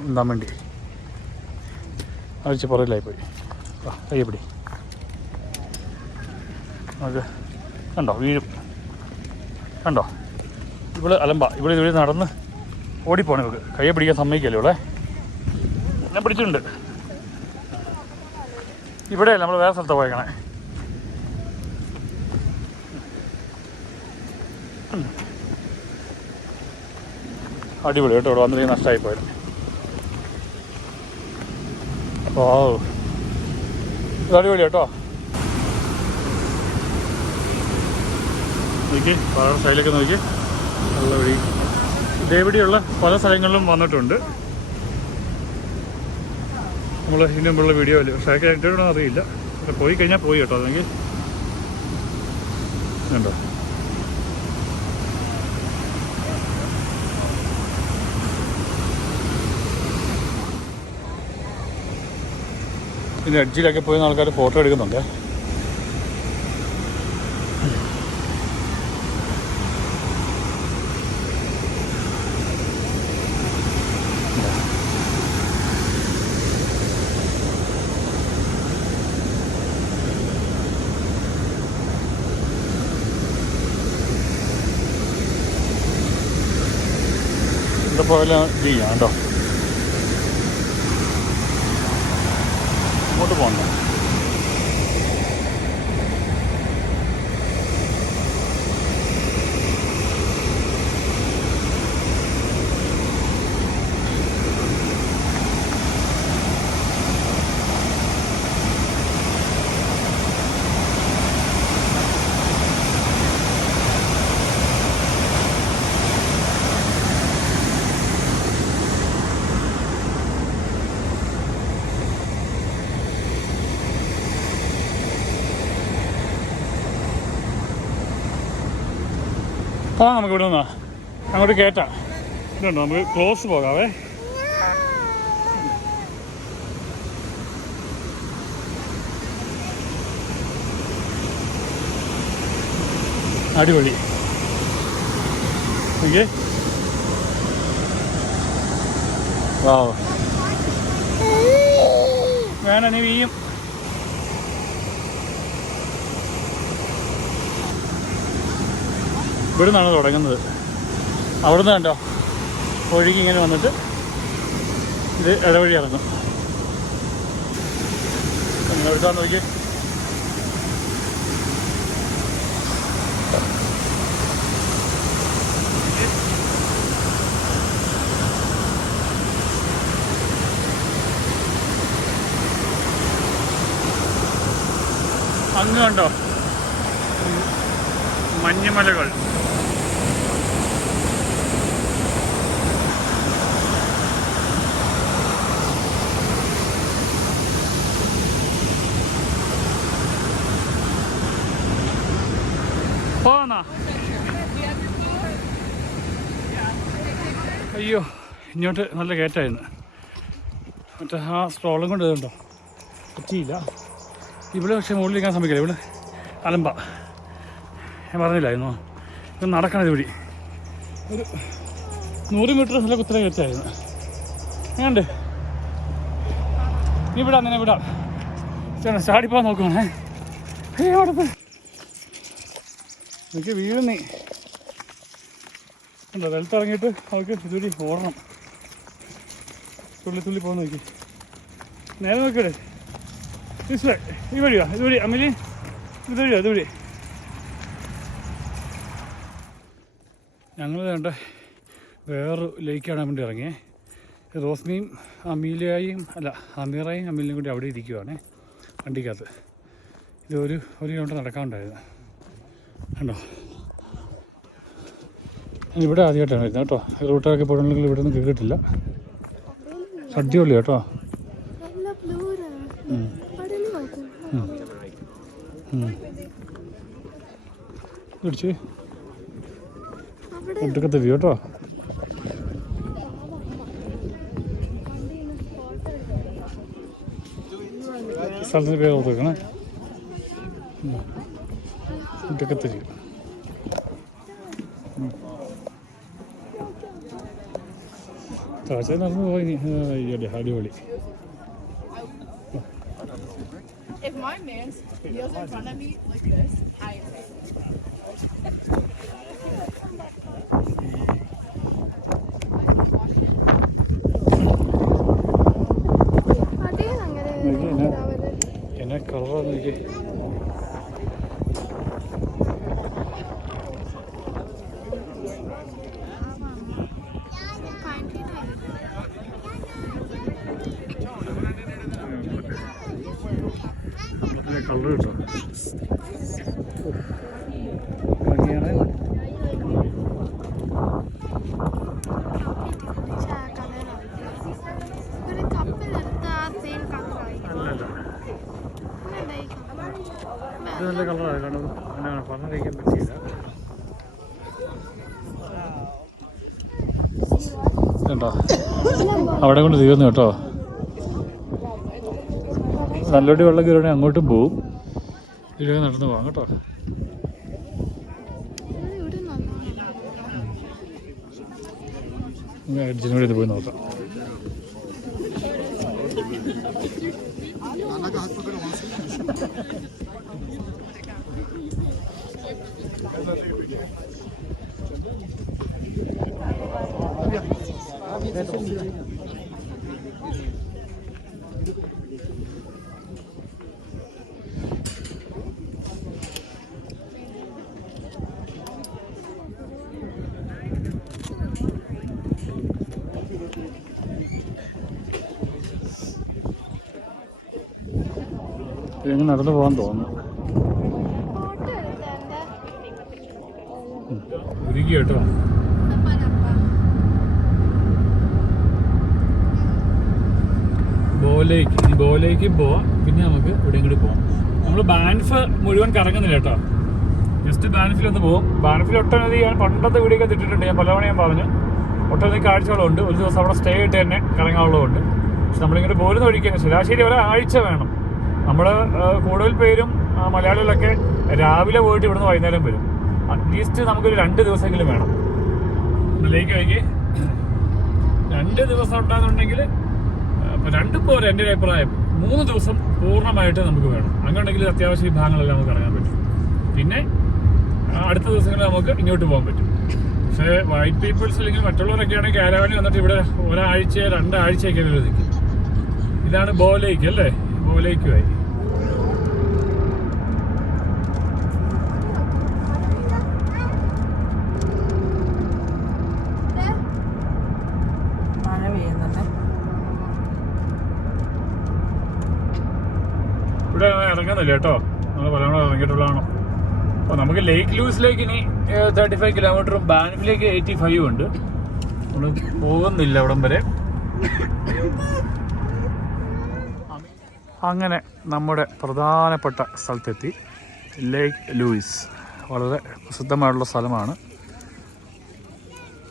എന്താൻ വേണ്ടി. അഴിച്ച് പുറകിലായിപ്പോയി. കയ്യപ്പിടി അത് കണ്ടോ? വീഴും. കണ്ടോ? ഇവിടെ അലമ്പ. ഇവിടെ നടന്ന് ഓടിപ്പോണേ. നമുക്ക് കയ്യെ പിടിക്കാൻ സമ്മതിക്കല്ലോ. ഇവിടെ ഞാൻ പിടിച്ചിട്ടുണ്ട്. ഇവിടെയല്ല, നമ്മൾ വേറെ സ്ഥലത്താണ് പോയേക്കണേ. അടിപൊളി കേട്ടോ. ഇവിടെ വന്നിട്ട് നഷ്ടമായി പോയത്. ഓ ഇത് അടിപൊളി കേട്ടോ. നോക്കി പല സൈഡിലൊക്കെ നോക്കി. നല്ല വഴി. ഇതേപടിയുള്ള പല സ്ഥലങ്ങളിലും വന്നിട്ടുണ്ട്. നമ്മൾ ഇതിന് മുമ്പുള്ള വീഡിയോ അല്ലേ, പക്ഷേ കേട്ടോ അറിയില്ല. പോയി കഴിഞ്ഞാൽ പോയി കേട്ടോ. അല്ലെങ്കിൽ ഉണ്ടോ? ഇതിൻ്റെ എഡ്ജിലൊക്കെ പോയി ആൾക്കാർ ഫോട്ടോ എടുക്കുന്നുണ്ട്. ഇവിടെ പോയാലും ചെയ്യാം കേട്ടോ. അങ്ങോട്ട് പോകണ്ട. നമുക്ക് ഇവിടെ നിന്നാ അങ്ങോട്ട് കയറ്റാം. ഇതുണ്ടോ? നമുക്ക് ക്ലോസ് പോകാവേ. അടിപൊളി. ഓക്കെ. വേണം നീ വീയും. ഇവിടെ നിന്നാണ് തുടങ്ങുന്നത്. അവിടെ നിന്ന് കണ്ടോ ഒഴുകി ഇങ്ങനെ വന്നിട്ട് ഇത് ഇടവഴി ഇറങ്ങും. എടുത്താൽ നോക്കി. അങ്ങ് കണ്ടോ മഞ്ഞുമലകൾ. പോന്നാ? അയ്യോ, ഇങ്ങോട്ട് നല്ല കയറ്റായിരുന്നു. മറ്റേ ആ സ്ട്രോളും കൊണ്ട് ഇതുണ്ടോ പറ്റിയില്ല. ഇവിടെ പക്ഷേ മുകളിലിരിക്കാൻ ശ്രമിക്കില്ല. ഇവിടെ അലമ്പ. ഞാൻ പറഞ്ഞില്ലായിരുന്നോ ഇത് നടക്കണത് വഴി. ഒരു 100 മീറ്റർ നല്ല കുത്തര കയറ്റായിരുന്നു. എങ്ങനെയുണ്ട്? നീ വിടാം, നിന്നെ വിടാം. ചേട്ടാ ചാടിപ്പോകാൻ നോക്കുവാണേ. എനിക്ക് വീഴുന്നേ ഉണ്ടോ? വെളുത്തിറങ്ങിയിട്ട് അവൾക്ക് ഇതുവഴി ഓടണം. തുള്ളി തുള്ളി പോകാൻ നോക്കി. നേരെ നോക്കിയിടെ ഈ വഴിയോ? ഇതുവഴി അമ്മലി, ഇതുവഴിയോ? ഇതുവഴി. ഞങ്ങൾ വേണ്ട വേറൊരു ലേക്ക് കാണാൻ വേണ്ടി ഇറങ്ങിയേ. റോസ്മിയും അമീലിയായും അല്ല അമീറയും അമീലിനും കൂടി അവിടെ ഇരിക്കുവാണേ വണ്ടിക്കകത്ത്. ഇത് ഒരു കിലോമീറ്റർ നടക്കാനുണ്ടായിരുന്നു. കണ്ടോ? ഇവിടെ ആദ്യമായിട്ടാണ് വരുന്നത് കേട്ടോ. റൂട്ടൊക്കെ പോകണമെങ്കിൽ ഇവിടെ ഒന്നും കേട്ടിട്ടില്ല. അടിപൊളി കേട്ടോ. പിടിച്ച് ഒടുക്കത്തെ വ്യൂ കേട്ടോ. സ്ഥലത്തിന് പേര് ഓർത്തേക്കണേ. ഒടുക്കത്തെ വ്യൂ. താഴ്ച നടന്നു പോയി. അടിപൊളി. If my man kneels in front of me like this, I take. എന്നെ കളറാന്ന് നോക്കി. കളർ കിട്ടോ ഭംഗിയാണ്. ഇത് നല്ല കളറാണ്. കാരണം അങ്ങനെ പറഞ്ഞിരിക്കാൻ പറ്റിയില്ല. കേട്ടോ അവിടെ കൊണ്ട് തീർന്നു കേട്ടോ. നല്ലോട്ട് വെള്ളം കയറുകയാണെങ്കിൽ അങ്ങോട്ടും പോവും. ഇതിലൊക്കെ നടന്നു പോകാം കേട്ടോ. അർജുനോട് ഇത് പോയി നോക്കാം. ഇങ്ങനെ നടന്നു പോകാൻ തോന്നുന്നു. ഉരുകി കേട്ടോ. ബോലേക്ക് പോവാം. പിന്നെ നമുക്ക് ഇവിടെ കൂടി പോവാം. നമ്മൾ ബാൻഫ് മുഴുവൻ കറങ്ങുന്നില്ല കേട്ടോ. ജസ്റ്റ് ബാൻഫിലൊന്ന് പോകും. ബാൻഫിൽ ഒട്ടനവധി ഞാൻ പണ്ടത്തെ വീഡിയോക്കെ ഇട്ടിട്ടുണ്ട്. ഞാൻ പലവണ ഞാൻ പറഞ്ഞു ഒട്ടനവധി കാഴ്ചകളുണ്ട്. ഒരു ദിവസം അവിടെ സ്റ്റേ ആയിട്ട് തന്നെ കറങ്ങാനുള്ളതുണ്ട്. പക്ഷെ നമ്മളിങ്ങനെ പോരുന്ന വഴിക്കാൻ ശരാശരി ഒരാഴ്ച വേണം. നമ്മൾ കൂടുതൽ പേരും മലയാളികളൊക്കെ രാവിലെ പോയിട്ട് ഇവിടുന്ന് വൈകുന്നേരം വരും. അറ്റ്ലീസ്റ്റ് നമുക്കൊരു 2 ദിവസമെങ്കിലും വേണം. ലേക്ക് വഴിക്ക് 2 ദിവസം ഉണ്ടാകുന്നുണ്ടെങ്കിൽ 2 പോരെ എൻ്റെ ഒരു അഭിപ്രായം. 3 ദിവസം പൂർണ്ണമായിട്ട് നമുക്ക് വേണം. അങ്ങനെയുണ്ടെങ്കിൽ അത്യാവശ്യം ഈ ഭാഗങ്ങളെല്ലാം നമുക്ക് ഇറങ്ങാൻ പറ്റും. പിന്നെ അടുത്ത ദിവസങ്ങളിൽ നമുക്ക് ഇങ്ങോട്ട് പോകാൻ പറ്റും. പക്ഷേ വൈറ്റ് പീപ്പിൾസ് അല്ലെങ്കിൽ മറ്റുള്ളവരൊക്കെ ആണെങ്കിൽ കാരവാനിൽ വന്നിട്ട് ഇവിടെ ഒരാഴ്ച 2 ആഴ്ചയൊക്കെ ഇവർ നിൽക്കും. ഇതാണ് ബോലേക്ക് അല്ലേ? ബോലേക്കുമായി ഇവിടെ ഇറങ്ങുന്നില്ല കേട്ടോ. നമ്മൾ പലവണ ഇറങ്ങിയിട്ടുള്ളതാണോ. അപ്പോൾ നമുക്ക് ലേക്ക് ലൂസിലേക്ക് ഇനി 35 കിലോമീറ്ററും ബാൻഫിലേക്ക് 85 ഉണ്ട്. നമ്മൾ പോകുന്നില്ല അവിടം വരെ. അങ്ങനെ നമ്മുടെ പ്രധാനപ്പെട്ട സ്ഥലത്തെത്തി. ലേക്ക് ലൂയിസ് വളരെ പ്രസിദ്ധമായിട്ടുള്ള സ്ഥലമാണ്.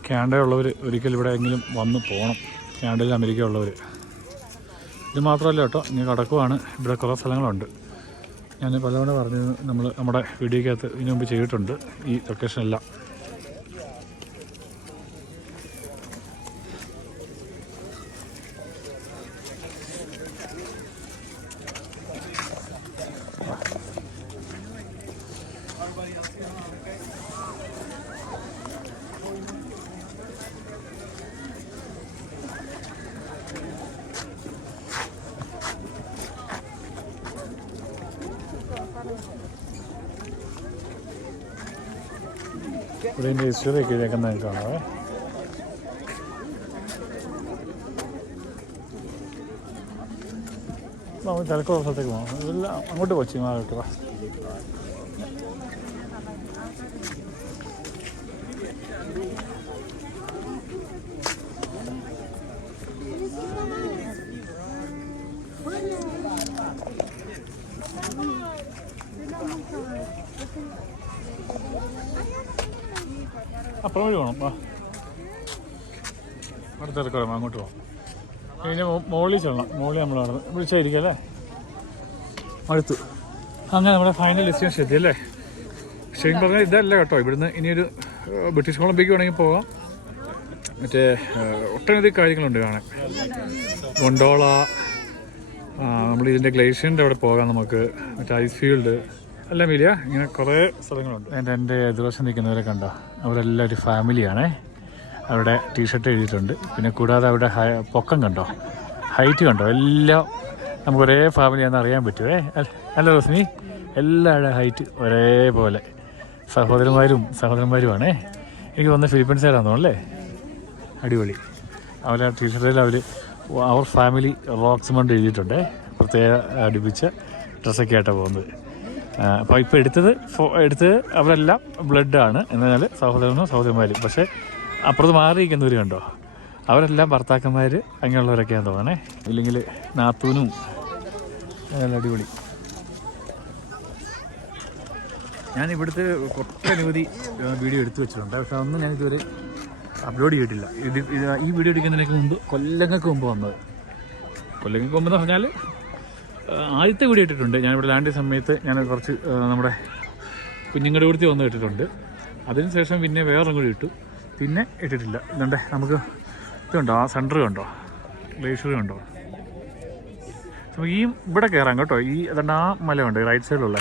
കാനഡയുള്ളവർ ഒരിക്കൽ ഇവിടെ എങ്കിലും വന്ന് പോകണം. കാനഡയിൽ അമേരിക്ക ഉള്ളവർ. ഇത് മാത്രമല്ല കേട്ടോ, ഇങ്ങനെ കടക്കുവാണ്. ഇവിടെ കുറേ സ്ഥലങ്ങളുണ്ട്. ഞാൻ പലതവണ പറഞ്ഞു നമ്മുടെ വീഡിയോക്കകത്ത് ഇതിനു മുമ്പ് ചെയ്തിട്ടുണ്ട് ഈ ലൊക്കേഷനെല്ലാം. ഇവിടെ ഇതിൻ്റെ ഹിസ്റ്ററി ഒക്കെ എഴുതിയേക്കുന്നത് കാണാവേ. നമുക്ക് തിരക്കുള്ള സ്ഥലത്തേക്ക് പോകാം. ഇതെല്ലാം അങ്ങോട്ട് പോയി മാറിട്ട് വാ. അപ്പുറം വഴി പോകണം. വാ, അടുത്ത തിരക്കോളാം, അങ്ങോട്ട് പോകാം. പിന്നെ മോളിൽ ചെല്ലണം. മോളിൽ നമ്മൾ നടന്ന് വിളിച്ചായിരിക്കും അല്ലേ. അടുത്തു അങ്ങനെ നമ്മുടെ ഫൈനൽ ഡെസ്റ്റിനേഷൻ എത്തി അല്ലേ. ശരിക്കും പറഞ്ഞാൽ ഇതല്ല കേട്ടോ. ഇവിടുന്ന് ഇനിയൊരു ബ്രിട്ടീഷ് കൊളംബിയക്ക് വേണമെങ്കിൽ പോകാം. മറ്റേ ഒട്ടനവധി കാര്യങ്ങളുണ്ട് കാണാൻ. ഗൊണ്ടോള, നമ്മൾ ഇതിൻ്റെ ഗ്ലേഷ്യറിൻ്റെ അവിടെ പോകാം നമുക്ക്. മറ്റേ ഐസ് ഫീൽഡ് എല്ലാം വലിയ ഇങ്ങനെ കുറേ സ്ഥലങ്ങളുണ്ട്. എൻ്റെ എതിർവശം നിൽക്കുന്നവരെ കണ്ടോ, അവരെല്ലാം ഒരു ഫാമിലിയാണേ. അവിടെ ടീഷർട്ട് എഴുതിയിട്ടുണ്ട്. പിന്നെ കൂടാതെ അവിടെ പൊക്കം കണ്ടോ, ഹൈറ്റ് കണ്ടോ, എല്ലാം നമുക്ക് ഒരേ ഫാമിലിയാണെന്ന് അറിയാൻ പറ്റുമേ. അല്ല റോസ്മി, എല്ലാവരുടെ ഹൈറ്റ് ഒരേപോലെ സഹോദരന്മാരുമാണേ. എനിക്ക് തോന്നുന്നത് ഫിലിപ്പീൻസുകാരാണെന്ന് തോന്നുന്നു അല്ലേ. അടിപൊളി. അവരുടെ ടീഷർട്ടിൽ അവർ അവർ ഫാമിലി റോക്സ് മണ്ട് എഴുതിയിട്ടുണ്ട്. പ്രത്യേക അടുപ്പിച്ച ഡ്രസ്സൊക്കെ ആയിട്ടാണ് പോകുന്നത്. അപ്പോൾ ഇപ്പോൾ എടുത്തത് അവരെല്ലാം ബ്ലഡാണ്. എന്നാൽ സഹോദരന്മാരും. പക്ഷേ അപ്പുറത്ത് മാറിയിരിക്കുന്നവർ കണ്ടോ, അവരെല്ലാം ഭർത്താക്കന്മാർ അങ്ങനെയുള്ളവരൊക്കെയാണെന്ന് തോന്നണേ. ഇല്ലെങ്കിൽ നാത്തൂനും. നല്ല അടിപൊളി. ഞാൻ ഇവിടുത്തെ ഒട്ടനവധി വീഡിയോ എടുത്തു വെച്ചിട്ടുണ്ട്. പക്ഷെ അതൊന്നും ഞാനിതുവരെ അപ്ലോഡ് ചെയ്തിട്ടില്ല. ഈ വീഡിയോ എടുക്കുന്നതിനൊക്കെ മുമ്പ് കൊല്ലങ്ങൾക്ക് മുമ്പ് വന്നത്. കൊല്ലങ്ങൾക്ക് മുമ്പെന്ന് പറഞ്ഞാൽ ആദ്യത്തെ വീഡിയോ ഇട്ടിട്ടുണ്ട്. ഞാനിവിടെ ലാൻഡ് ചെയ്ത സമയത്ത് ഞാൻ കുറച്ച് നമ്മുടെ കുഞ്ഞുങ്ങളുടെ കൂടി വന്ന് ഇട്ടിട്ടുണ്ട്. അതിനുശേഷം പിന്നെ വേറൊന്നും കൂടി ഇട്ടു. പിന്നെ ഇട്ടിട്ടില്ല. ഇതുണ്ട് നമുക്ക് ഇതുണ്ടോ, ആ സെൻറ്റർ കണ്ടോ, ഗ്ലേഷ്യർ കണ്ടോ. അപ്പോൾ ഈ ഇവിടെ കയറാം കേട്ടോ. ഈ അതുകൊണ്ട് ആ മലയുണ്ട് റൈറ്റ് സൈഡിലുള്ള,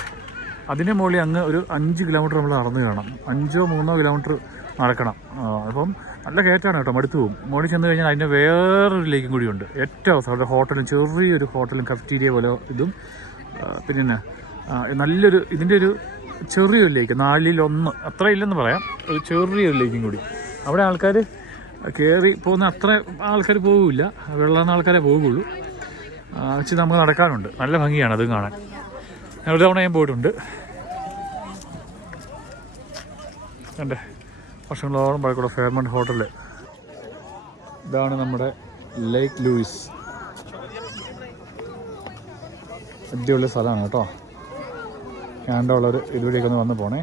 അതിൻ്റെ മുകളിൽ അങ്ങ് ഒരു 5 കിലോമീറ്റർ നമ്മൾ നടന്ന് കയറണം. 5-3 കിലോമീറ്റർ നടക്കണം. അപ്പം നല്ല കയറ്റാണ് കേട്ടോ, മടുത്തു പോകും. മുകളിൽ ചെന്ന് കഴിഞ്ഞാൽ അതിൻ്റെ വേറൊരു ലേക്കും കൂടിയുണ്ട്. ഏറ്റവും അവസ്ഥ അവിടെ ഹോട്ടലും, ചെറിയൊരു ഹോട്ടലും കഫറ്റീരിയ പോലെ ഇതും. പിന്നെ നല്ലൊരു ഇതിൻ്റെ ഒരു ചെറിയൊരു ലേക്ക്, 4-1 അത്ര ഇല്ലെന്ന് പറയാം. ഒരു ചെറിയൊരു ലേക്കും കൂടി. അവിടെ ആൾക്കാർ കയറി പോകുന്ന അത്ര ആൾക്കാർ പോകില്ല, വെള്ളം ആൾക്കാരെ പോകുള്ളൂ. വെച്ച് നമുക്ക് നടക്കാനുണ്ട്. നല്ല ഭംഗിയാണ് അത് കാണാൻ. ഞാൻ ഒരു തവണ ഞാൻ പോയിട്ടുണ്ട്. കണ്ടേ, വർഷങ്ങളോളം പഴക്കമുള്ള ഫെയർമണ്ട് ഹോട്ടൽ. ഇതാണ് നമ്മുടെ ലേക്ക് ലൂയിസ്. അടിപൊളി സ്ഥലമാണ് കേട്ടോ. ഞാനുള്ളവർ ഇതുവഴിയൊക്കെ ഒന്ന് വന്ന് പോണേ.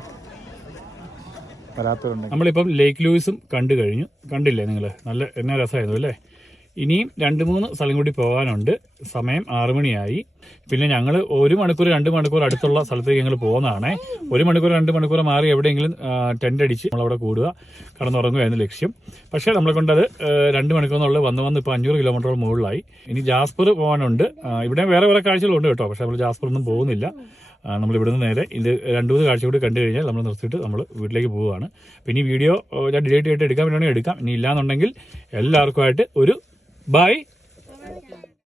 വരാത്തവരുണ്ട്. നമ്മളിപ്പം ലേക്ക് ലൂയിസും കണ്ടില്ലേ നിങ്ങൾ? നല്ല എന്നാ രസമായിരുന്നു അല്ലേ. ഇനിയും 2-3 സ്ഥലം കൂടി പോകാനുണ്ട്. സമയം 6 മണിയായി. പിന്നെ ഞങ്ങൾ 1 മണിക്കൂർ 2 മണിക്കൂർ അടുത്തുള്ള സ്ഥലത്തേക്ക് ഞങ്ങൾ പോകുന്നതാണേ. 1 മണിക്കൂർ 2 മണിക്കൂർ മാറി എവിടെയെങ്കിലും ടെൻ്റ് അടിച്ച് നമ്മളവിടെ കൂടുക, കടന്നുറങ്ങുകയായിരുന്നു ലക്ഷ്യം. പക്ഷേ നമ്മളെ കൊണ്ടത് 2 മണിക്കൂർ എന്നുള്ളത് വന്ന് ഇപ്പോൾ 500 കിലോമീറ്ററോളം മുകളിലായി. ഇനി ജാസ്പർ പോകാനുണ്ട്. ഇവിടെ വേറെ കാഴ്ചകളുണ്ട് കേട്ടോ. പക്ഷേ നമ്മൾ ജാസ്പറൊന്നും പോകുന്നില്ല. നമ്മളിവിടുന്ന് നേരെ ഇത് 2-3 കാഴ്ച കൂടി കണ്ടു കഴിഞ്ഞാൽ നമ്മൾ നിർത്തിയിട്ട് നമ്മൾ വീട്ടിലേക്ക് പോവുകയാണ്. പിന്നെ ഈ വീഡിയോ ഞാൻ ഡിലീറ്റ് ചെയ്തിട്ട് എടുക്കാൻ വേണമെങ്കിൽ എടുക്കാം. ഇനി ഇല്ലാന്നുണ്ടെങ്കിൽ എല്ലാവർക്കുമായിട്ട് ഒരു ബൈ.